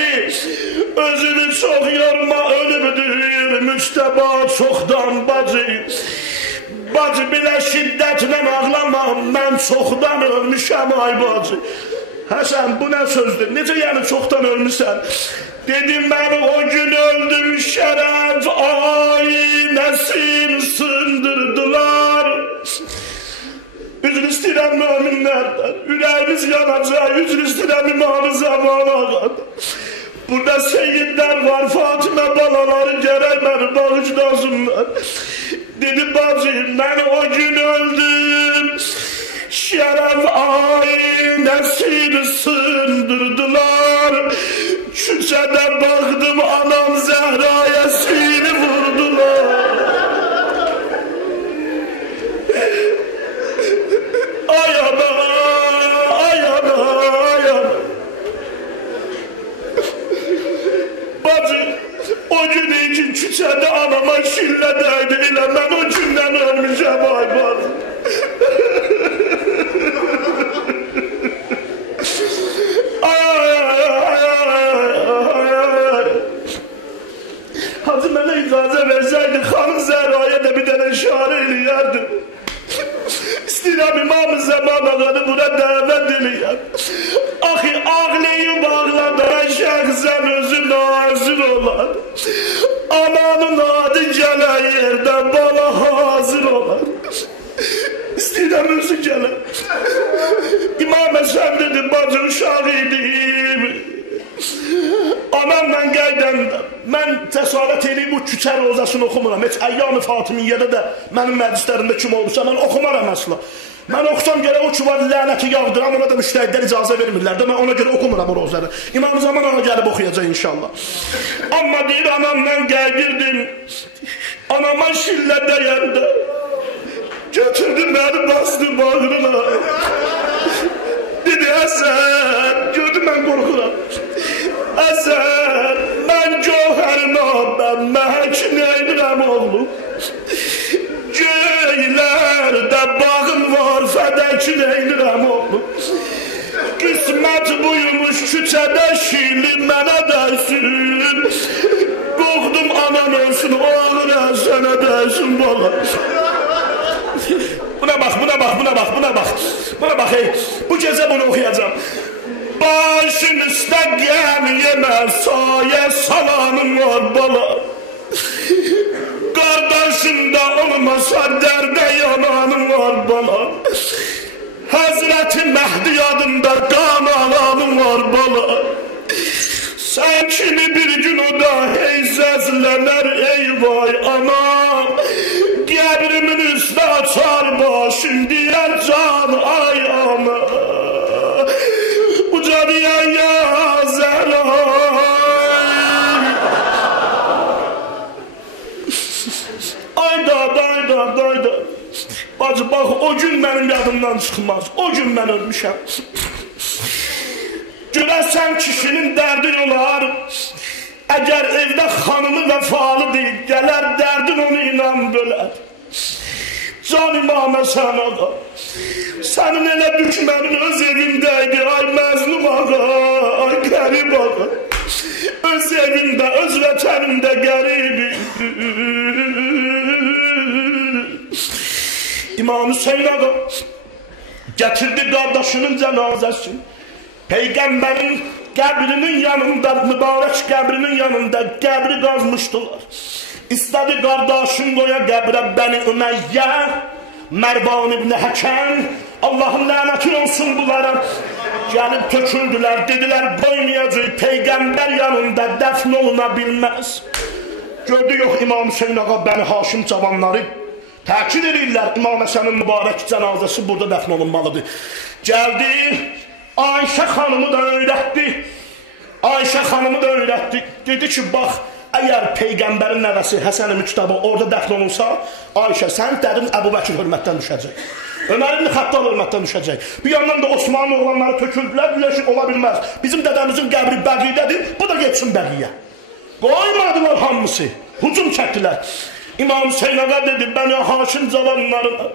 özünü çox yorma, ölübdür müçtəba çoxdan bacı. Bacı belə şiddətlə ağlama, mən çoxdan ölmüşəm ay bacı. Həsən, bu nə sözdür? Necə yəni çoxdan ölmüsən? Dedim, mən o gün öldüm şərəf, ay nəsil sındırdılar. Üzr istəyirəm müminlərdən, ürəyimiz yanacaq, üzr istəyirəm İmam-ı Zaman ağadan. Burada seyyidlər var, Fatimə balaları gərək məni bağışlasınlar. Dedi, bacı, mən o gün öldüm, şərəf ay nəsil sındırdılar. Küçədə baxdım, anam Zəhraya sini vurdular. Ay ana, ay ana, ay ana. Bacı, o gün için küçədə anama şillə dəydi, elə mən o gündən ölmüşəm ay bacı. Hacı mənə icazə versəydi, xanım Zəhraya da bir dənə şarə eləyərdim. İstəyirəm İmam-ı Zaman ağanı buna dəvət eləyəm. Axı ağlayıb ağladıran şəxs Bazen özü nazır olar. Ananın adı gelen yerde bala hazır olar. İstəyirəm özü gələ. İmam Həsən dedi, bacı uşağı idim. Anamla gəydəndə, mən cəsarət edib bu küçə rozasını oxumuram. Heç Əyyam-ı Fatimiyyədə də mənim məclislərimdə kim olursa, mən oxumaram əsla. Mən oxusam gərək o ki var lənəti yağdıram, ona da müştəhidlər icazə vermirlər də, mən ona görə oxumuram o rozları. İmam Zaman ona gəlib oxuyacaq inşallah. Amma deyir, anamla gəldirdim, anama şillə dəyəndə, götürdü məni, bastı bağrına. Dedi, Həsən, gördüm mən qorxuram. Həsən, mən gövhərinam, mən məhək neynirəm oğlum. Göylərdə bağın var, fədəki neynirəm oğlum. Qismət buymuş küçədə şili mənə dəysin. Qorxdum anan olsun, oğlur Həsənə dəysin bala. Buna bax, buna bax, buna bax, buna bax. Buna bax, bu gecə bunu oxuyacam. Başın üstə gəl yemə, sayə salamın var bala. Qardaşında olmasa dərdə yananın var bala. Həzrəti Məhdi yadında qan alanın var bala. Sən kimi bir gün o da heyzəzlənər ey vay anam. Qəbrimin üstə açar başın deyər can ay ana. Uca deyər ya Zəlay. Ayda. Bacı bax o gün mənim yadımdan çıxmaz. O gün mən ölmüşəm. Görəsən kişinin dərdi olar. Əgər evdə xanımı vəfalıdır, gələr dərdin onu inan bölər. Can İmam Həsən ağa, sənin elə düşmənin öz evindəydi, ay məzlum ağa, ay qərib ağa. Öz evində, öz vətənində qərib. İmam Hüseyin ağa gətirdi qardaşının cənazəsini. Peyğəmbərin qəbrinin yanında, mübarək qəbrinin yanında qəbri qazmışdılar. İstədi qardaşın qoya qəbrə Bəni Üməyyə, Mərvan ibn Həkəm, Allahın lənəti olsun bunlara. Gəlib töküldülər, dedilər qoymayacaq, Peyğəmbər yanında dəfn oluna bilməz. Gördü yox İmam Hüseyin ağa Bəni Haşim cavanları təkid edirlər, İmam Həsənin mübarək cənazəsi burada dəfn olunmalıdır. Gəldi, Ayşə xanımı da öyrətdi. Dedi ki, bax, əgər Peyğəmbərin nəvəsi Həsən-i Müçtəba orada dəfn olunsa, Ayşə, sən dərin Əbu Bəkir hörmətdən düşəcək. Ömər ibn Xəttab hörmətdən düşəcək. Bir yandan da Osmanlı oğlanları töküldülər, güləşik ola bilməz. Bizim dədəmizin qəbri Bəqiydədir, bu da geçsin Bəqiyyə. Qoymadılar hamısı, hücum çəkdilər. İmam Hüseyin ağa dedi, Bəni Haşim cavanlarına,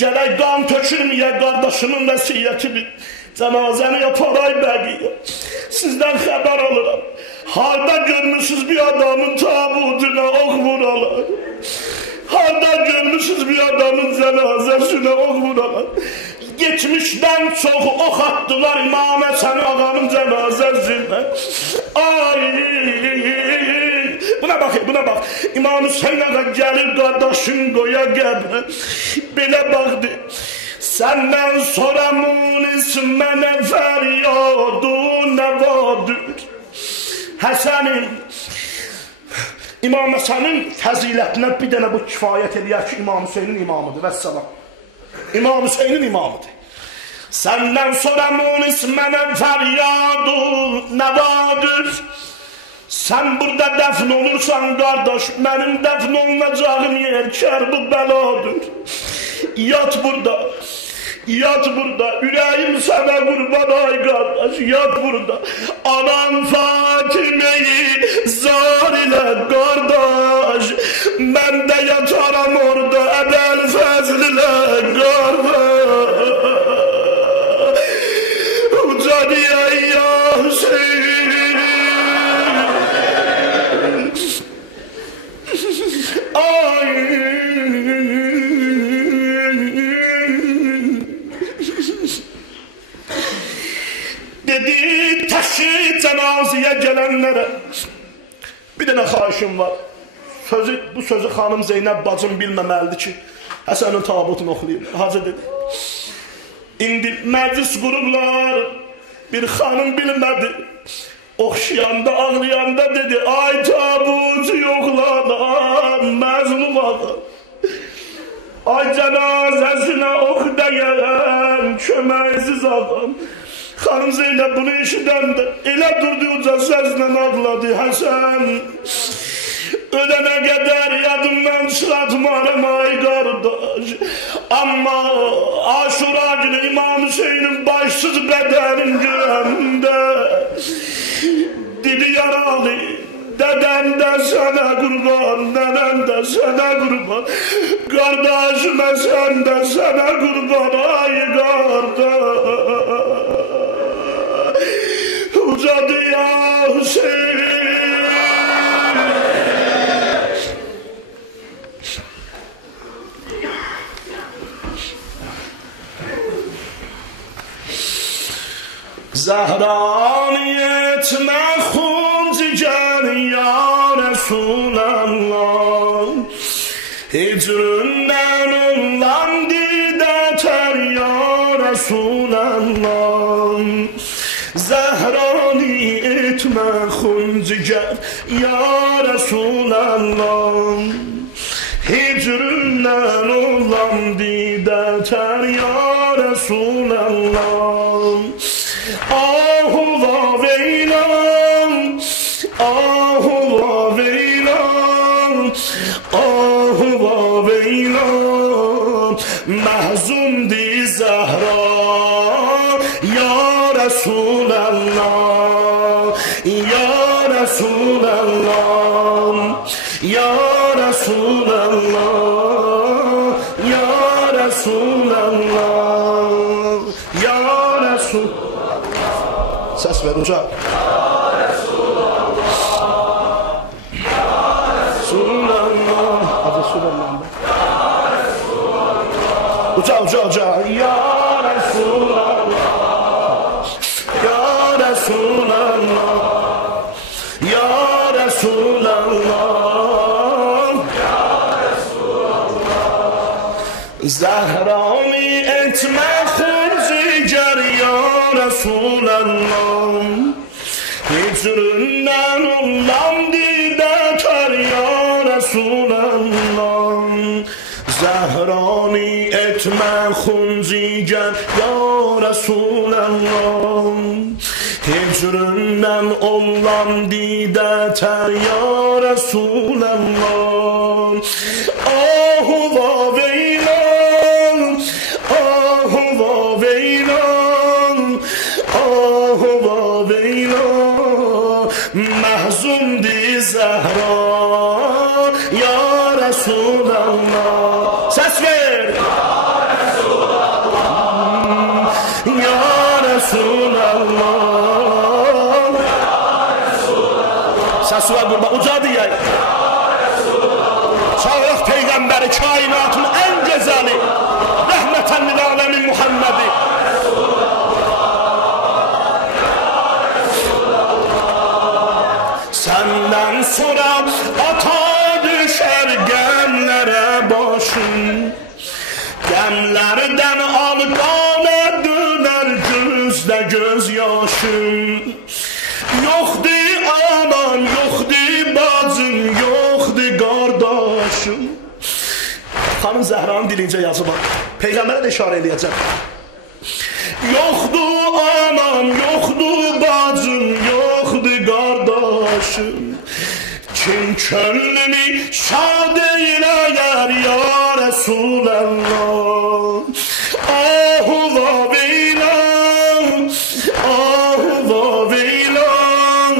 gərək qan tökülməyə qardaşının vəsiyyətidir. Cənazəni yapar ay Bəqiyyə. Sizdən xəbər alıram. Harda görmüşsünüz bir adamın tabutuna ox vuralar. Harda görmüşsünüz bir adamın cənazəsinə ox vuralar. Geçmişdən çox ox atdılar İmam Həsən ağanın cənazəsinə. Ay! Buna bax. İmam Hüseyin ağa gəlir qardaşın qoya qəbrə. Belə baxdı. Səndən sonra munis mənə fəryadu nəvadır. Həsənin, İmam Həsənin fəzilətinə bir dənə bu kifayət edər ki, İmam Hüseynin imamıdır. Vəssalam. İmam Hüseynin imamıdır. Səndən sonra munis mənə fəryadu nəvadır. Sən burada dəfn olursan qardaş, mənim dəfn olunacağım yer kərb-ı bəladır. Yat burada, ürəyim sənə qurban ay qardaş, yat burada. Anam Fatimeyi zar ilə qardaş, mən də yataram orada Əbəl Fəzl ilə qardaş. Uca deyək ya Hüseyin. Ay dedi taşı cenaziye gelenlere bir tane xahişim var. Bu sözü xanım Zeynəb bacım bilməməlidir ki, Həsənin tabutunu oxuyayım. Hacı dedi, indi məclis qurublar, bir xanım bilmədi, oxşayanda, ağlayanda dedi, ay tabut yoxlanan məzlum ağa, ay cənazəsinə ox dəyən köməksiz ağam. Xanım Zeynəb bunu işidəndə elə durdu uca səslə ağladı, Həsən ölene kadar yadımdan çıkartmarım ay kardeş. Ama Aşura günü İmam Hüseyin'in başsız bedenin görəndə dili yaralı, deden de sana kurban, nenen de sana kurban, kardeşime sen de sana kurban ay kardeş. Uzadı ya Hüseyin. Zahraniyetme hunziger ya Resulallah, hicründen ulan dideter ya Resulallah. Zahraniyetme hunziger ya Resulallah, hicründen ulan dideter ya Resulallah. Ahu va veylan, ahu va veylan, ahu va veylan, mahzun di Zahra ya Resulallah, ya Resulallah, ya Resulallah, ya Resulallah, ya Resulallah. Ses ver uca. Ya Resulallah, ya Resulallah. Adı Resulallah. Ya Resulallah. Uca uca uca. Ya Resulallah, ya Resulallah, ya Resulallah, ya Resulallah. Zahrami etme hunziger ya Resulallah, hicründen ulan dideter ya Resulallah. Zahrani etme hunziger ya Resulallah, hicründen ulan dideter ya Resulallah. Ahu va veylan, ahu va veylan, ahu va veylan, mahzun di Zahra ya Resulallah. Ses ver. Ya Resulallah, ya Resulallah, ya Resulallah. Ses ver burada ucadı ya. Ya Resulallah. Çağırıq Peygamberi kainatın en güzeli, rahmeten lil alemin Muhammed'i. Senden sonra ata düşer gemlere başım, gemlerden algana döner gözde gözyaşım. Yoktu anam, yoktu bacım, yoktu kardeşim. Hanım Zehra'nın dilince yazı bak, Peygamber'e de işare edeceğim. Yoktu anam, yoktu bacım, yoktu kardeşim. Kim könlümü şad eyler ya Resulallah. Ahu va veylan, ahu va veylan,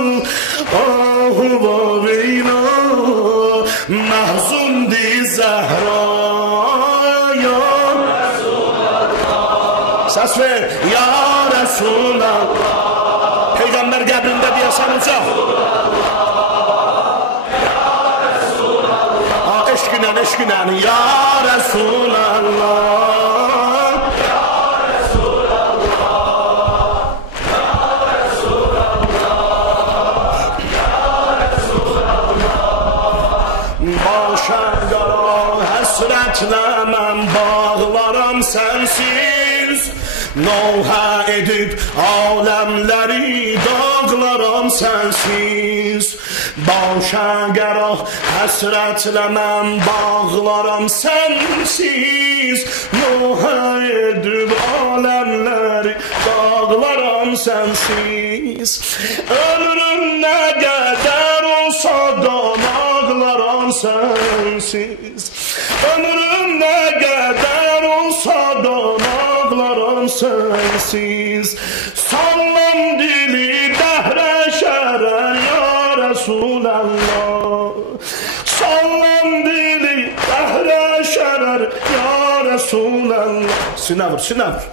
ahu va veylan, mahzun di Zahra ya Resulallah. Ses ver ya Resulallah. Peygamber qəbrində deyəsən uca. Eşkinen ya Resulallah, ya Resulallah, ya Resulallah. həsrətlə mən bağlaram sənsiz. Nohə edib aləmləri dağlaram sənsiz. Başa gərah həsrətlə mən bağlaram sənsiz. Nohə edib aləmləri dağlaram sənsiz. Ömrüm nə qədər olsa da ağlaram sənsiz. Ömrüm nə qədər olsa da ağlaram sənsiz. Sallam dili dəhrə şərər ya Rasulallah. Sallam dili dəhrə şərər ya Rasulallah. Sinə vur, sinə vur.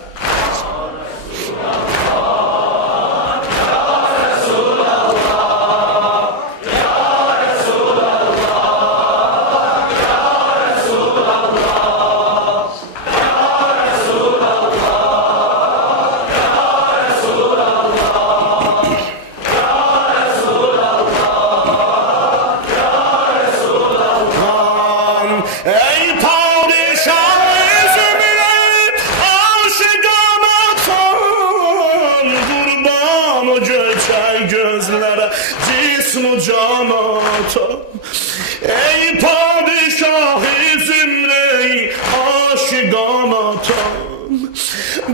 Ey padişah-ı zümre-i aşiqan atam,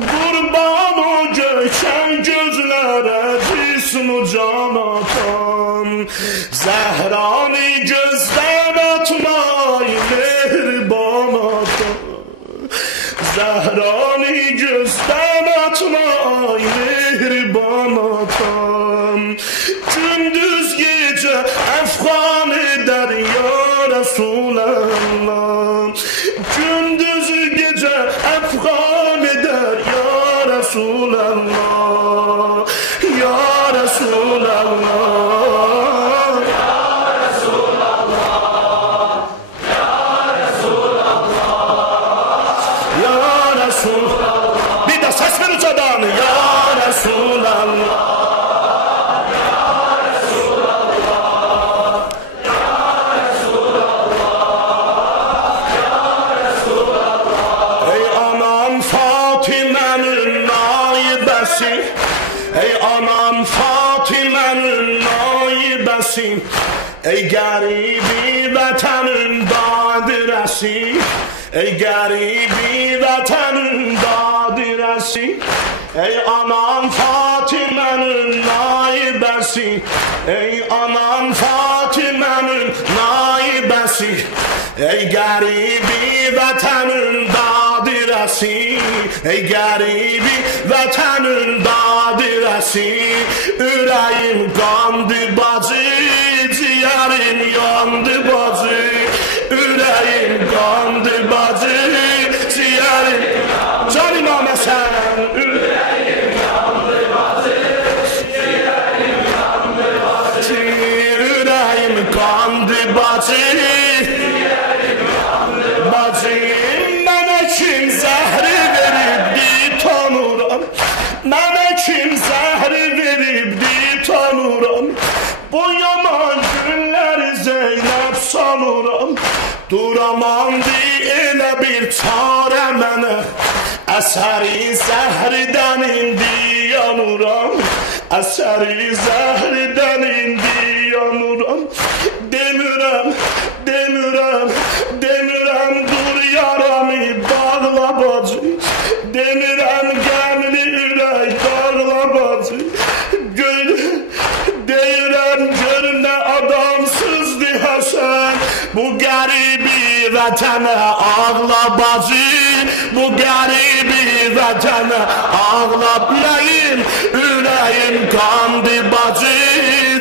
qurban o göçən gözlərə cism-u can atam. Zəhranı gözdən atmay mehriban atam, Zəhranı gözdən atmay mehriban atam. Gündüz gecə əfqan edər ya Rasulallah. Gündüz gecə əfqan edər ya Rasulallah. Ya Rasulallah. Ya Rasulallah. Ya Rasulallah. Ya Rasulallah. Bir də səs ver ucadan. Ya Rasulallah. Ey anam Fatimənin naibəsi, ey qəribi vətənin dadirəsi, ey qəribi vətənin dadirəsi. Ey anam Fatimənin naibəsi, ey anam Fatimənin naibəsi, ey qəribi vətənin dadirəsi, ey qəribi vətənin dadirəsi. Ürəyim qandı bacı, ciyərim yandı bacı. Ürəyim qandı bacı, ciyərim can imam Həsən. Ürəyim qandı bacı, ciyərim yandı bacı. Ürəyim qandı bacı, ciyərim yandı bacı. Mənə kim zəhri veribdi tanıram, mənə kim zəhri veribdi tanıram. Bu yaman günləri Zeynəb sanıram. Duramandı elə bir çarə mənə, əsəri zəhridən indi yanıram. Əsəri zəhridən indi yanıram. Demirəm, demirəm, demirəm dur yaramı bağla bacı. Demirəm qəmli ürək bağla bacı. Deyirəm gör nə adamsızdı Həsən. Bu qəribi vətənə ağla bacı, bu qəribi vətənə ağla. Ürəyim, ürəyim qandı bacı,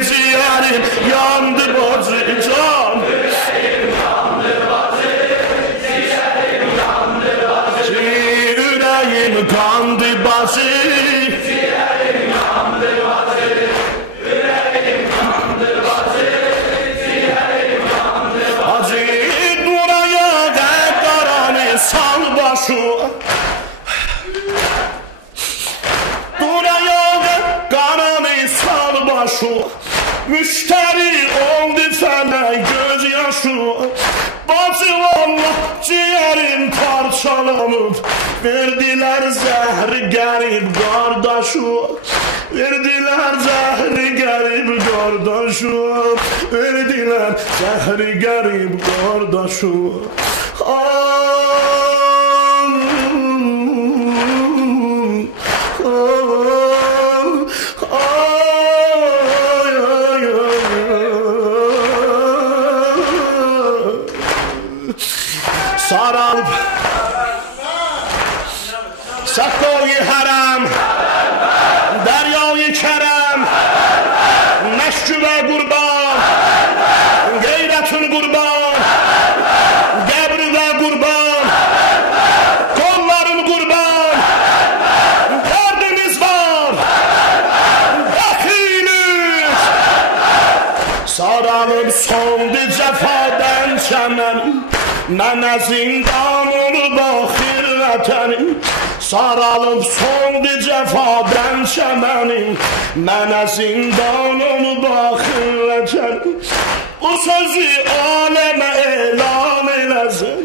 ciyərim yandı bacı can. Ürəyim qandı bacı, ciyərim yandı bacı. Ürəyim qandı bacı, ciyərim yandı bacı. Ürəyim qandı bacı, ciyərim yandı bacı. Buraya da qaranı sal başı, buraya da qaranı sal başı. Müştəri oldu fələk göz yaşı. Bacı Allah ciğerim parçalanıb. Verdiler zəhri qərib qardaşım. Verdiler zəhri qərib qardaşım. Verdiler zəhri qərib qardaşım. Saralıb Saqqoyi hərəm Dəryayı kərəm Məşküvə qurban Qeyrətün qurban Qəbrivə qurban Qolların qurban Dərdimiz var Dəxilük Saralıb sondu cəfadən çəmənim Mənə zindan olub axir vətənim Saralıb sondu cəfadən çəmənim Mənə zindan olub axir vətənim Bu sözü aləmə elan eləsən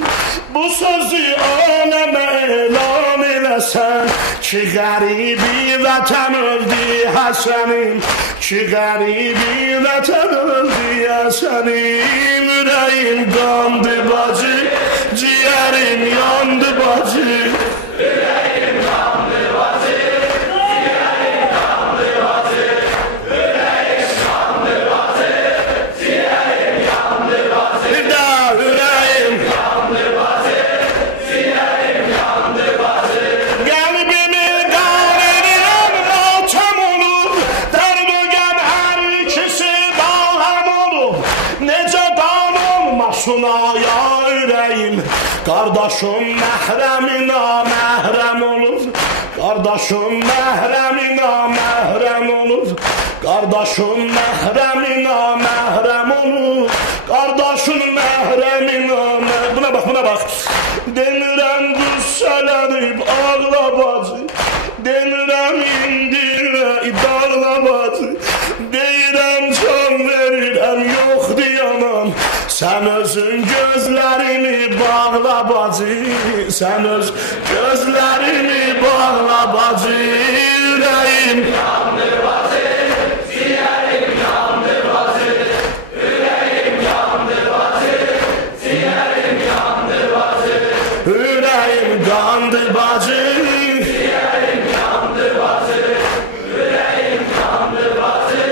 Bu sözü aləmə elan eləsən Ki qəribi vətən öldü Həsənim Ki qəribi vətən öldü Həsənim Ürəyim qandı bacı Ciğerim yandı bacı Ürəyim yandı bacı Ciğerim yandı bacı Ürəyim yandı bacı Ciğerim yandı bacı Bir daha ürəyim yandı bacı Ciğerim yandı bacı Qəlbimi qan edirəm matem olur Dərdögəm hər ikisi bağlam olur Necə qan olmasın aya ürəyim Qardaşım məhrəmi naməhrəm olur Qardaşım məhrəmi naməhrəm olur Qardaşım məhrəmi naməhrəm olur Qardaşım məhrəmi naməhrəm Buna bax, buna bax Demirəm qüssələnib ağla bacı Demirəm indirə dağla bacı Deyirəm can verirəm yox deyəməm Sən özün gözlərimi bağla bacı Sən öz gözlərimi bağla bacı Ürəyim yandı bacı Ciğerim yandı bacı Ürəyim yandı bacı Ciğerim yandı bacı Ürəyim qandı bacı Ciğerim yandı bacı Ürəyim yandı bacı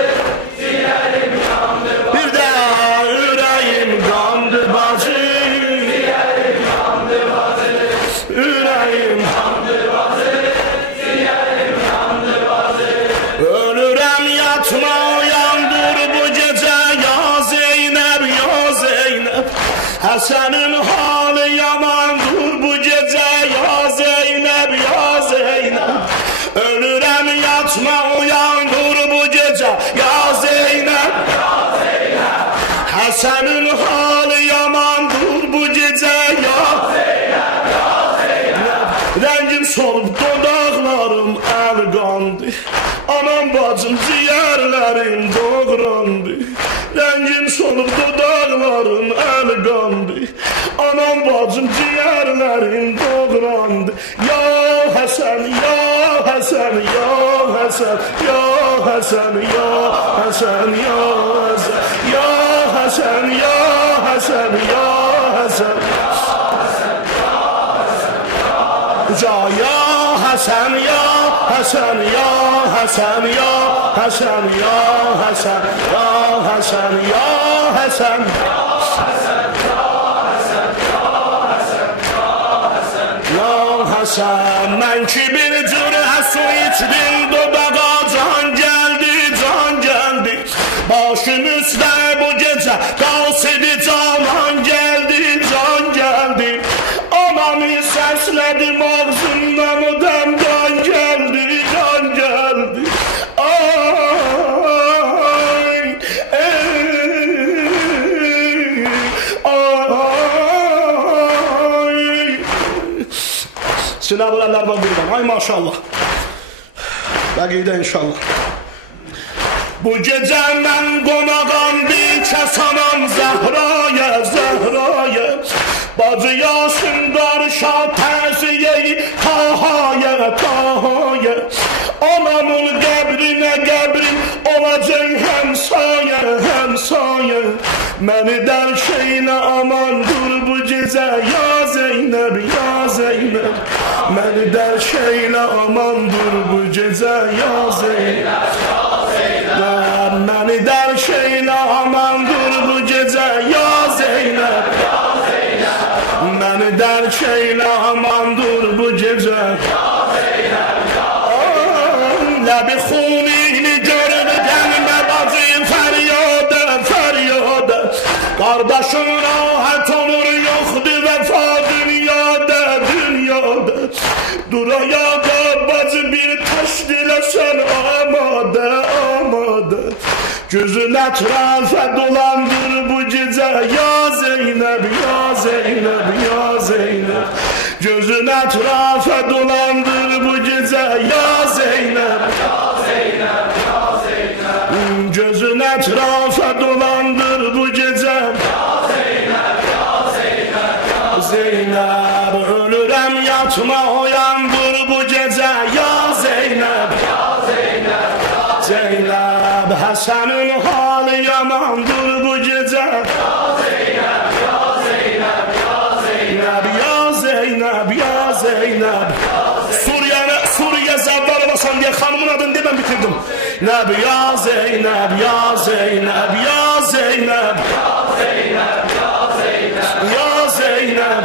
Ciğerim yandı bacı Bir daha ürəyim qandı bacı Ciğerim yandı bacı Ürəyim yandı bacı Ciğerim yandı bacı Ölürəm yatma uyandır bu gecə Ya Zeynəb, ya Zeynəb Həsənin halı yamandır bu gecə Ya Zeynəb, ya Zeynəb Ölürəm yatma uyandır bu gecə Ya Zeynəb, ya Zeynəb Həsənin halı yamandır bu gecə Ya Zeynəb, ya Zeynəb Rəngim solub dodaqlarım əl qandı Anam bacım ciyərlərim doğrandı Rəngim solub dodaqlarım əl qandı Anam bacım ciyərlərim doğrandı Ya Həsən, ya Həsən, ya Həsən Ya Həsən, ya Həsən, ya Həsən Ya Həsən, ya Həsən, ya Həsən Uca ya Həsən, ya Həsən, ya Həsən, ya Həsən, ya Həsən, ya Həsən, ya Həsən Ya Həsən Mən ki bir cürə su içdim dodağa can gəldi, can gəldi Başım üstə bu gecə qalsidi canan gəldi, can gəldi Anamı səslədim ağzımdan o dəm can gəldi, can gəldi Ay, ay Silahlılar var buradan, ay maşallah Bəqidə inşallah Bu gecə mən qonağam bir kəsanam Zəhraya, Zəhraya saye. Məni dərk eyle aman dur bu gecə. Ya Zeynəb, ya Zeynəb. Məni dərk eyle aman dur bu gecə. Ya Zeynəb, ya Zeynəb. Məni dərk eyle aman dur bu gecə. Ya Zeynəb, ya Zeynəb. Məni dərk eyle aman dur bu gecə. Ya Zeynəb, ya Zeynəb. Ləbi xunini görüb gəlmə bacım fəryadə, fəryadə. Qardaşım rahat olur yoxdur vəfa dünyada, dünyada. Dur ayağa bacı bir taş diləsən amadə, amadə. Gözün ətrafə dolandır bu gecə. Ya Zeynəb, ya Zeynəb, ya Zeynəb. Gözün ətrafə dolandır bu gecə. Ya Zeynəb, ya Zeynəb, ya Zeynəb. Gözün ətrafə dolandır bu gecə. Ya Zeynəb, ya Zeynəb, ya Zeynəb. Ölürəm yatma oyandır bu gecə. Ya Zeynəb, ya Zeynəb, ya Zeynəb. Həsənin halı yamandır bu gecə. Ya Zeynəb, ya Zeynəb, ya Zeynəb. Ya Zeynəb, ya Zeynəb. Suriye zəvvar olasan diye xanımın adını demem bitirdim. Nəbi ya Zeynəb, ya Zeynəb, ya Zeynəb. Ya Zeynəb, ya Zeynəb. Ya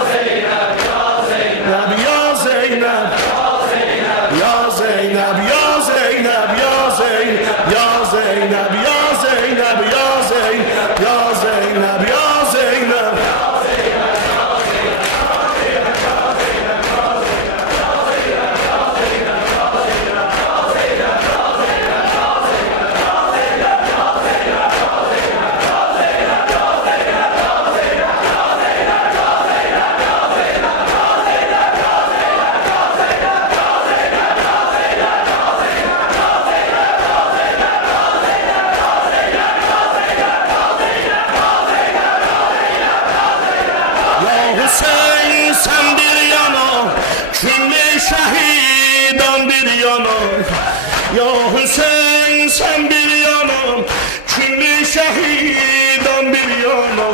Zeynəb, ya Zeynəb, ya Zeynəb. Ya Zeynəb, ya Zeynəb, ya Zeynəb, ya Zeynəb, ya Zeynəb, ya Zeynəb, ya Zeynəb, ya Zeynəb, ya Zeynəb. Sen bir yana, külli şehidan bir yana. Ya Hüseyin sen bir yana, külli şehidan bir yana.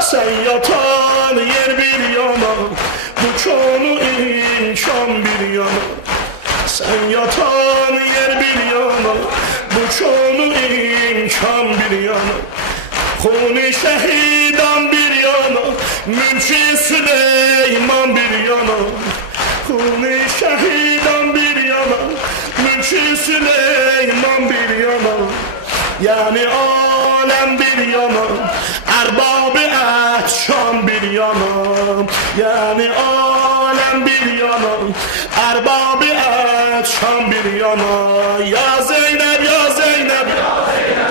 Sen yatan yer bir yana, bu konu imkan bir yana. Sen yatan yer bir yana, bu konu imkan bir yana. Kuni şehidan bir yana, mülki Süleyman bir yana. Kuni şehidan bir yana, mülki Süleyman bir yana. Yani alem bir yana, erbab-ı ehkam bir yana. Yani alem bir yana, erbab-ı ehkam bir yana. Ya Zeynep, ya Zeynep, ya Zeynep.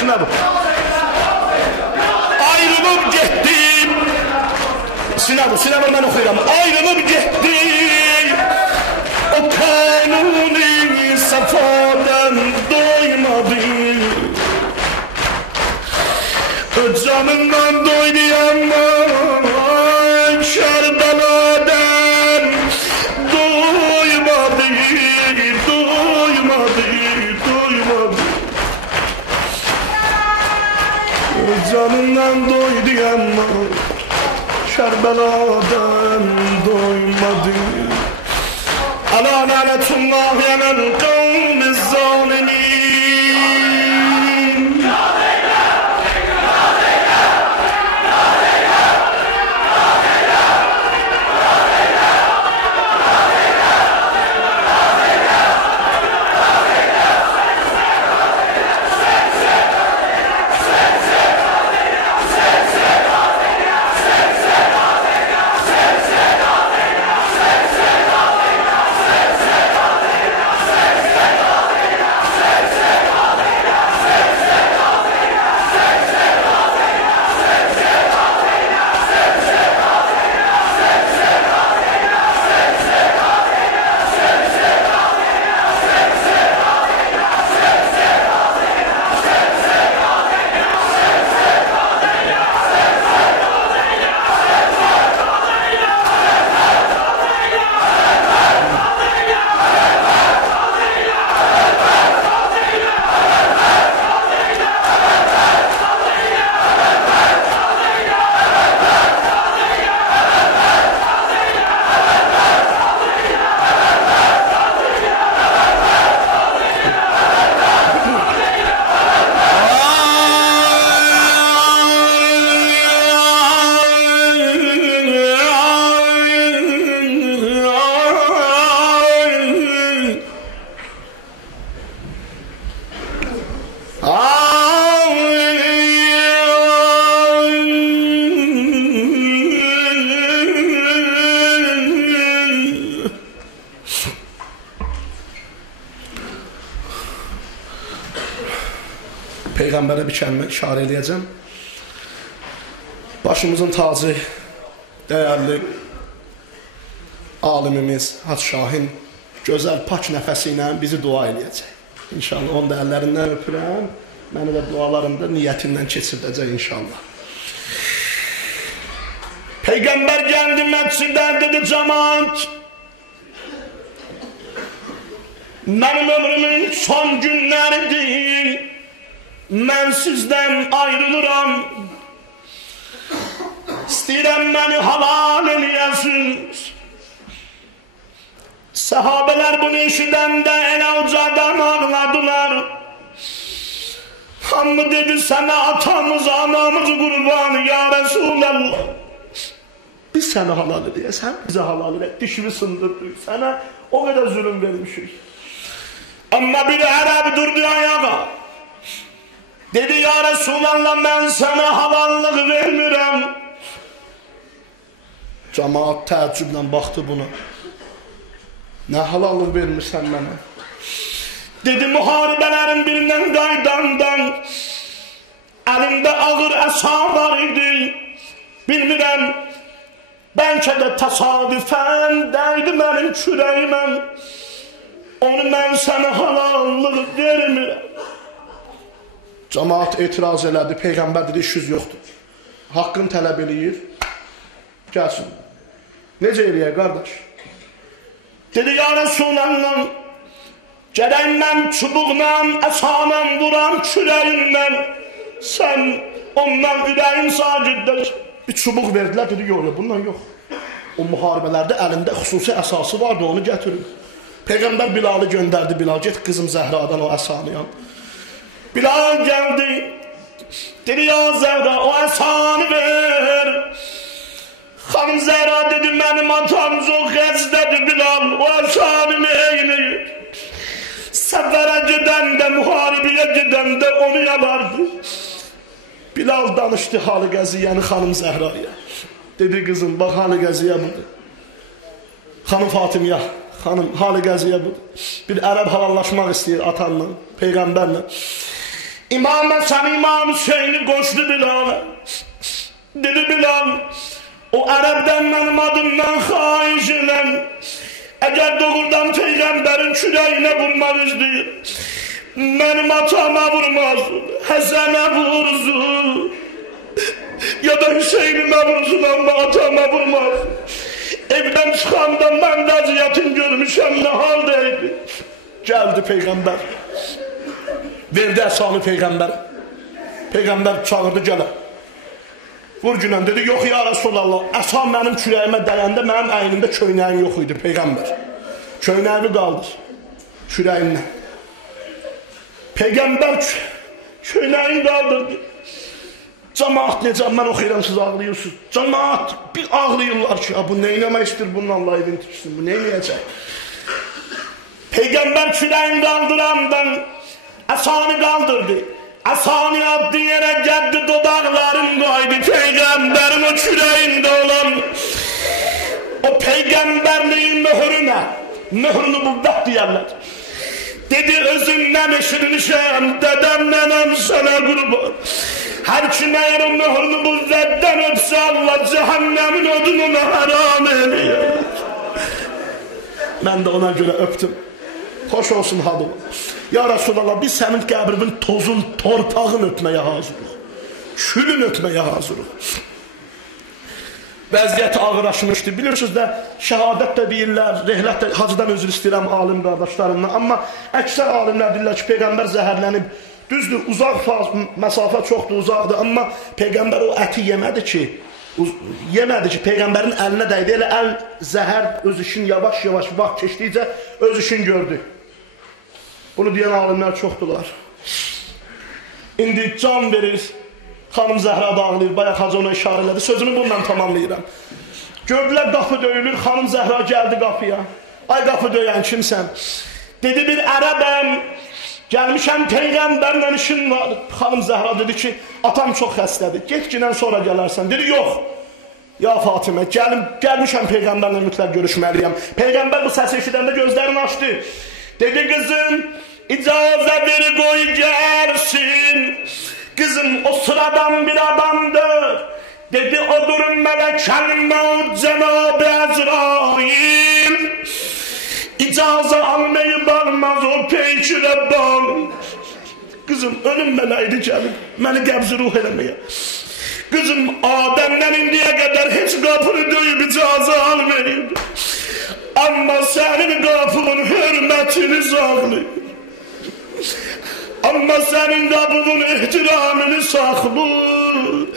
Şuna bu. Ayrılıp gittim. Sinabı ben okuyuram. Ayrılıp gittim. O kanuni safadan doymadım. O canından doydu ama Kerbela'dan doymadı. Canından doydu ama Kerbela'dan doymadı. Ala lanetullahi alel kavmi zalimin. Peyğəmbərə bir kəlmə işarə edəcəm. Başımızın tacı, dəyərli alimimiz Hacı Şahin gözəl pak nəfəsi ilə bizi dua eləyəcək. İnşallah onun da əllərindən öpürəm. Məni də dualarımda niyyətimdən keçirdəcək inşallah. Peygamber geldi mesciden dedi cemaat, benim ömrümün son günleri değil, ben sizden ayrılırım. İstəyirəm beni halal eləyəsiniz. Sahabeler bunu eşidəndə elə ucadan ağladılar. Hamı dedi sana atamız, anamız kurbanı ya Resulallah. Biz seni halal edəyəsən, bize halal edək, dişini sındırdık, sana o kadar zulüm vermişik. Ama bir Ərəb durdu ayağa. Dedi ya Resulallah ben sana halallık vermirəm. Cemaat təəccüblə baxdı buna. Nə halallıq vermirsən mənə? Dedi muharebelerin birinden qaydandan elimde ağır əsa var idi. Bilmirəm, bəlkə də təsadüfən dəydi mənim kürəyimə. Onu mən sənə halallıq vermirəm. Cemaat etiraz elədi. Peyğəmbər dedi işiniz yoxdur. Haqqını tələb eləyir. Gəlsin. Necə eləyək qardaş? Dedi ya Resulallah, gərək mən çubuqla, əsanla vuram kürəyimdən, sən ondan ürəyin saciddir. Bir çubuq verdilər, dedi yox, bundan yox. O müharibələrdə əlində xüsusi əsası vardı, onu gətirin. Peyğəmbər Bilalı göndərdi, Bilal get qızım Zəhradan o əsanı yan. Bilal geldi, dedi ya Zəhra o əsanı ver. Xanım Zəhra dedi mənim atam çox xəstədir Bilal, o əsanı eynəyir. Səfərə gedəndə, müharibəyə gedəndə onu yalardı. Bilal danışdı halı qəziyyəni xanım Zəhraya. Dedi qızım bax halı qəziyyə budur. Xanım Fatımiyə, xanım halı qəziyyə budur. Bir ərəb halallaşmaq istəyir atanla, Peyğəmbərlə. İmam Həsən, İmam Hüseyni qoşdu Bilal'a. Dedi Bilal, o ərəbdən mənim adımdan xahiş elən. Əgər doğrudan Peyğəmbərin kürəyinə vurmaq istəyir, mənim atama vurmaz, Həsənə vursun. Ya da Hüseynimə vursun, amma atama vurmaz. Evdən çıxanda mən vəziyyətin görmüşəm, nə haldaydı. Gəldi Peyğəmbər. Verdi əsanı Peyğəmbərə. Peyğəmbər çağırdı gələ. Vur günən dedi, yox ya Resulallah, əsan mənim kürəyimə dəyəndə mənim əynimdə köynəyim yox idi Peyğəmbər. Köynəyimi qaldır, kürəyimlə. Peyğəmbər köynəyini qaldırdı. Cemaat necə, mən oxuyuram, siz ağlayırsınız. Cemaat bir ağlayırlar ki, bu neynəmək istir, bunun Allah evini tiksin, bu neynəyəcək? Peyğəmbər kürəyini qaldırandan əsanı qaldırdı. Əsanı addı yerə gəldi, dodaqların qoydu Peyğəmbərin o kürəyində olan o Peyğəmbərliyin möhrünə, möhrünü qüvvət deyərlər. Dedi özümdən eşitmişəm, dədəm nənəm sənə qurban. Hər kim əgər o möhrünü qüvvətdən öpsə Allah cəhənnəmin odunu ona haram eləyər. Mən də ona görə öptüm. Xoş olsun hadım. Ya Resulallah, biz sənin qəbrinin tozun, torpağın ötməyə hazırıq. Külün ötməyə hazırıq. Vəziyyət ağırlaşmışdı. Bilirsiniz də, şəhadət də deyirlər, rehlət də, hacıdan özür istəyirəm alim qardaşlarımdan. Amma əksər alimlər deyirlər ki, Peyğəmbər zəhərlənib. Düzdür, uzaq məsafə çoxdur, uzaqdır. Amma Peyğəmbər o əti yemədi ki, Peyğəmbərin əlinə dəydi. Elə əl zəhər öz işin yavaş-yavaş vaxt keçdikcə öz işin gördü. Bunu deyən alimlər çoxdular. İndi can verir, xanım Zəhra da ağlayır, bayaq hacı ona işarə elədi. Sözümü bununla tamamlayıram. Gördülər qapı döyülür, xanım Zəhra gəldi qapıya. Ay qapı döyən kimsən? Dedi bir ərəbəm, gəlmişəm Peyğəmbərlə işin var. Xanım Zəhra dedi ki, atam çox xəstədir, getginən sonra gələrsən. Dedi yox, Ya Fatimə, gəlmişəm Peyğəmbərlə mütləq görüşməliyəm. Peyğəmbər bu səsi eşidəndə gözlərini açdı. Dedi, qızım, icazə ver qoy gəlsin. Qızım, o sıradan bir adamdır. Dedi, odur mələkəl maut Cənab-ı Əzrail. İcazə almayıb almaz o peykirə bal. Qızım, ölüm mələyidir gəlib, məni qəbz ruh eləməyə. Qızım, Adəmdən indiyə qədər heç qapını döyüb icazə almayıb. Amma sənin qapının hörmətini saxlayıb. Amma sənin qapının ehtiramını saxlayıb.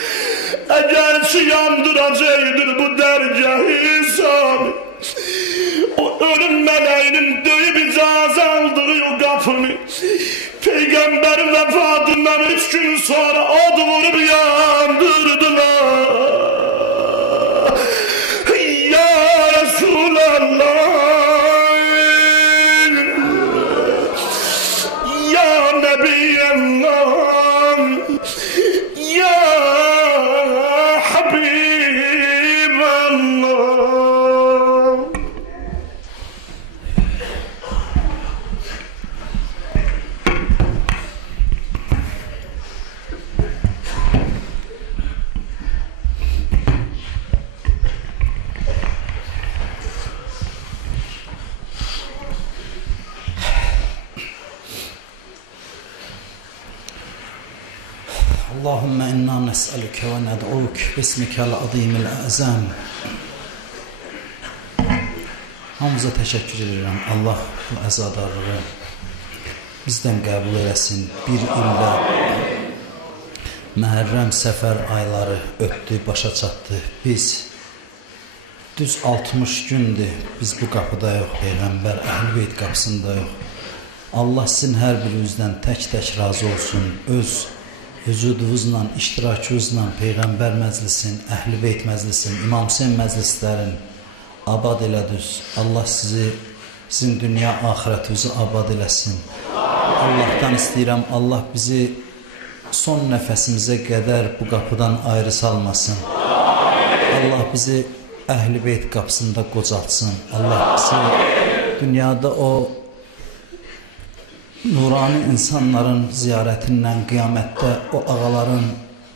Əgər ki yandıracaqdır bu dərgəhi sami, o ölüm mələyinin döyüb icazə aldığı o qapını Peyğəmbərin vəfatından 3 gün sonra od vurub yandırdılar. Ya Resulallah, ya Nebiyallah, ya Habiballah. Allahümme inna nes'eluke ve ned'uk bismikel azimil azam. Hamıza təşəkkür edirəm. Allah bu əzadarlığı bizdən qəbul eləsin. Bir illə Məhərrəm Səfər ayları ötdü, başa çatdı. Biz düz 60 gündür biz bu qapıda yox, Peyğəmbər Əhl-i-Beyt qapısında yox. Allah sizin hər birinizdən tək-tək razı olsun. Öz vücudunuzla, iştirakınızla Peyğəmbər məclisin, Əhl-i-Beyt məclisin, İmam Hüseyn məclislərin abad elədiniz. Allah sizin dünya axirətinizi abad eləsin. Allahdan istəyirəm, Allah bizi son nəfəsimizə qədər bu qapıdan ayrı salmasın. Allah bizi Əhl-i-Beyt qapısında qocaltsın. Allah bizi dünyada o nurani insanların ziyarətindən, qiyamətdə o ağaların,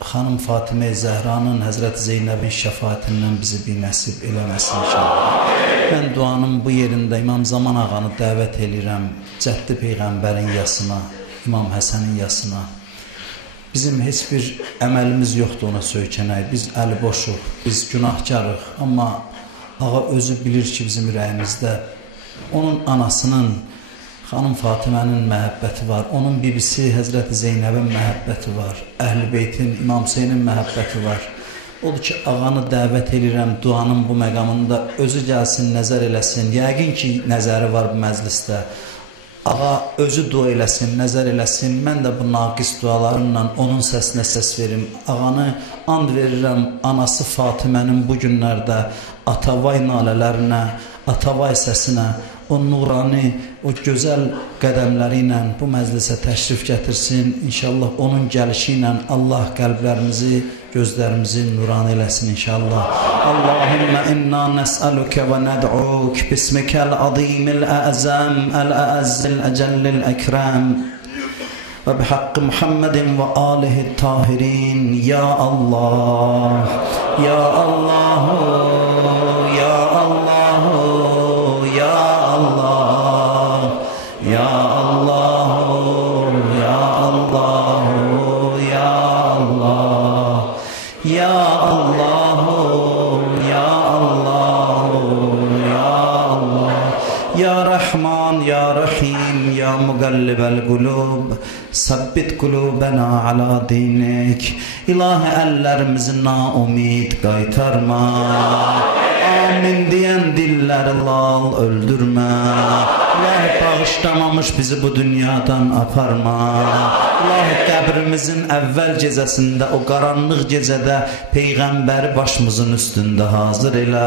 xanım Fatimə Zəhranın, Həzrət Zeynəbin şəfaətindən bizi bir nəsib eləməsin inşallah. Mən duanın bu yerində İmam Zaman ağanı dəvət edirəm, Cəddi Peyğəmbərin yasına, İmam Həsənin yasına. Bizim heç bir əməlimiz yoxdur ona söykənək, biz əli boşuq, biz günahkarıq, amma ağa özü bilir ki bizim ürəyimizdə onun anasının, xanım Fatimənin məhəbbəti var, onun bibisi Həzrət Zeynəbin məhəbbəti var, Əhl-i Beytin, İmam Hüseynin məhəbbəti var. Odur ki, ağanı dəvət edirəm duanın bu məqamında, özü gəlsin, nəzər eləsin. Yəqin ki, nəzəri var bu məclisdə. Ağa özü dua eləsin, nəzər eləsin. Mən də bu naqis dualarımla onun səsinə səs verim. Ağanı and verirəm, anası Fatimənin bu günlərdə atavay nalələrinə, atavay səsinə, o nurani, o gözəl qədəmləri ilə bu məclisə təşrif gətirsin. İnşallah onun gəlişi ilə Allah qəlblərimizi, gözlərimizi nuran eləsin inşallah. Allahümme inna nes'aluke ve ned'uk bismikel azimil a'zam el-a'azzil ecellil ekrem ve bihakkı Muhammedin ve alihi tahirin. Ya Allah, ya Allah, ya Allah, ya Allah, ya Allah, ya Allah, ya Allah, ya Allah, ya Allah, ya Allah, ya Rahman, ya Rahim, ya Mugallibel Qulub, sabbit qulubena ala dinik. İlahi əllərimizi naumid qaytarma. Amin deyən dilləri lal öldürmə. Allah bağışla bağışlamamış bizi bu dünyadan aparma. İlahi qəbrimizin əvvəl gecəsində, o qaranlıq gecədə Peyğəmbəri başımızın üstündə hazır elə.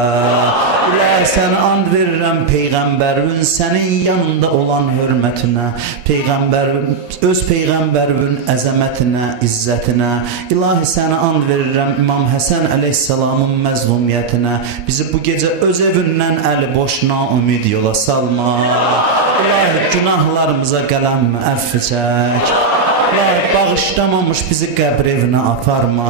İlahi sənə and verirəm Peyğəmbərin sənin yanında olan hörmətinə, öz Peyğəmbərin əzəmətinə, izzətinə. İlahi sənə and verirəm İmam Həsən əleyhissalamın məzlumiyyətinə. Bizi bu gecə öz evindən əli boş naümid yola salma. İlahi günahlarımıza qələmmi əffi çək. İlahi bağışlamamış bizi qəbr evinə aparma.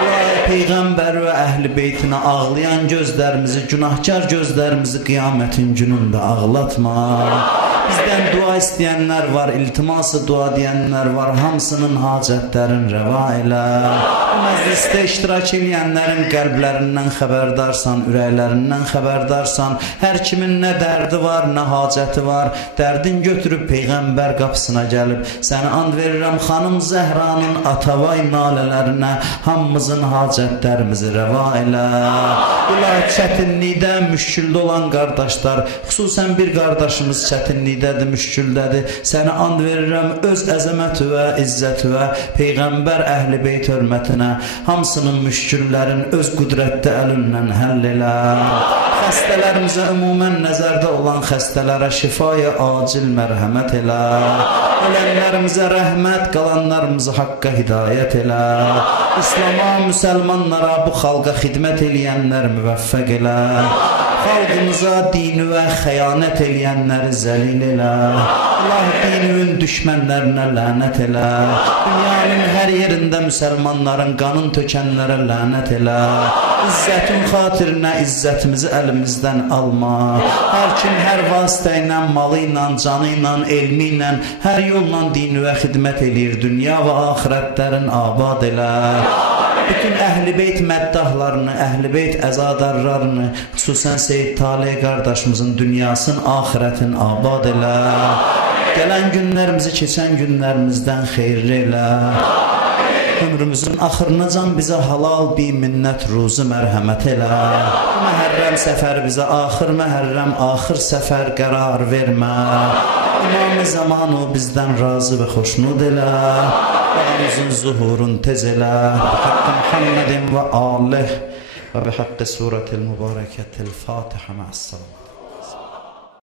İlahi Peyğəmbər və əhl-i beytinə ağlayan gözlərimizi, günahkar gözlərimizi qiyamətin günündə ağlatma. Bizdən dua istəyənlər var, iltiması dua deyənlər var, hamısının hacətlərin rəva elə. Məclisdə iştirak edənlərin qəlblərindən xəbərdarsan, ürəklərindən xəbərdarsan. Hər kimin nə dərdi var, nə hacəti var, dərdin götürüb Peyğəmbər qapısına gəlib. Sənə and verirəm xanım Zəhranın atavay nalələrinə, hamımızın hacətlərimizi rəva elə. İlahi çətinlikdə, müşküldə olan qardaşlar, xüsusən bir qardaşımız çətinlikdədir, müşküldədir. Sənə and verirəm öz əzəməti və izzəti və Peyğəmbər əhl-i beyt hörmətinə, hamısının müşküllərin öz qüdrətli əlindən həll elə. Xəstələrimizə ümumən nəzərdə olan xəstələrə şifaya acil mərhəmət elə. Ölənlərimizə rəhmət, qalanlarımızı haqqa hidayət elə. İslama, müsəlmanlara, bu xalqa xidmət eləyənlər müvəffəq elə. Xalqımıza dini və xəyanət eləyənləri zəlil elə. Allah dininin düşmənlərinə lənət elə. Dünyanın hər yerində müsəlmanların qanın tökənlərə lənət elə. İzzətin xatirinə izzətimizi əlimizdən alma. Hər kim hər vasitə ilə, malı ilə, canı ilə, elmi ilə, hər yolla dini və xidmət eləyir. Dünya və axirətlərin abad elə. Bütün əhl-i beyt məddahlarını, əhl-i beyt əzadarlarını, xüsusən Seyyid Talih qardaşımızın dünyasını, axirətin abad elə. Gələn günlərimizi keçən günlərimizdən xeyirli elə. Ömrümüzün axırınacan bizə halal bir minnət ruzu mərhəmət elə. Məhərrəm səfər bizə axır məhərrəm, axır səfər qərar vermə. İmam-ı zamanı bizdən razı və xoşnud elə. Ağamızın zuhurun tez elə. Bihaqqı Muhammedin və alih və bihaqqı surətil mübarəkətil Fatihə mə'əs-salam.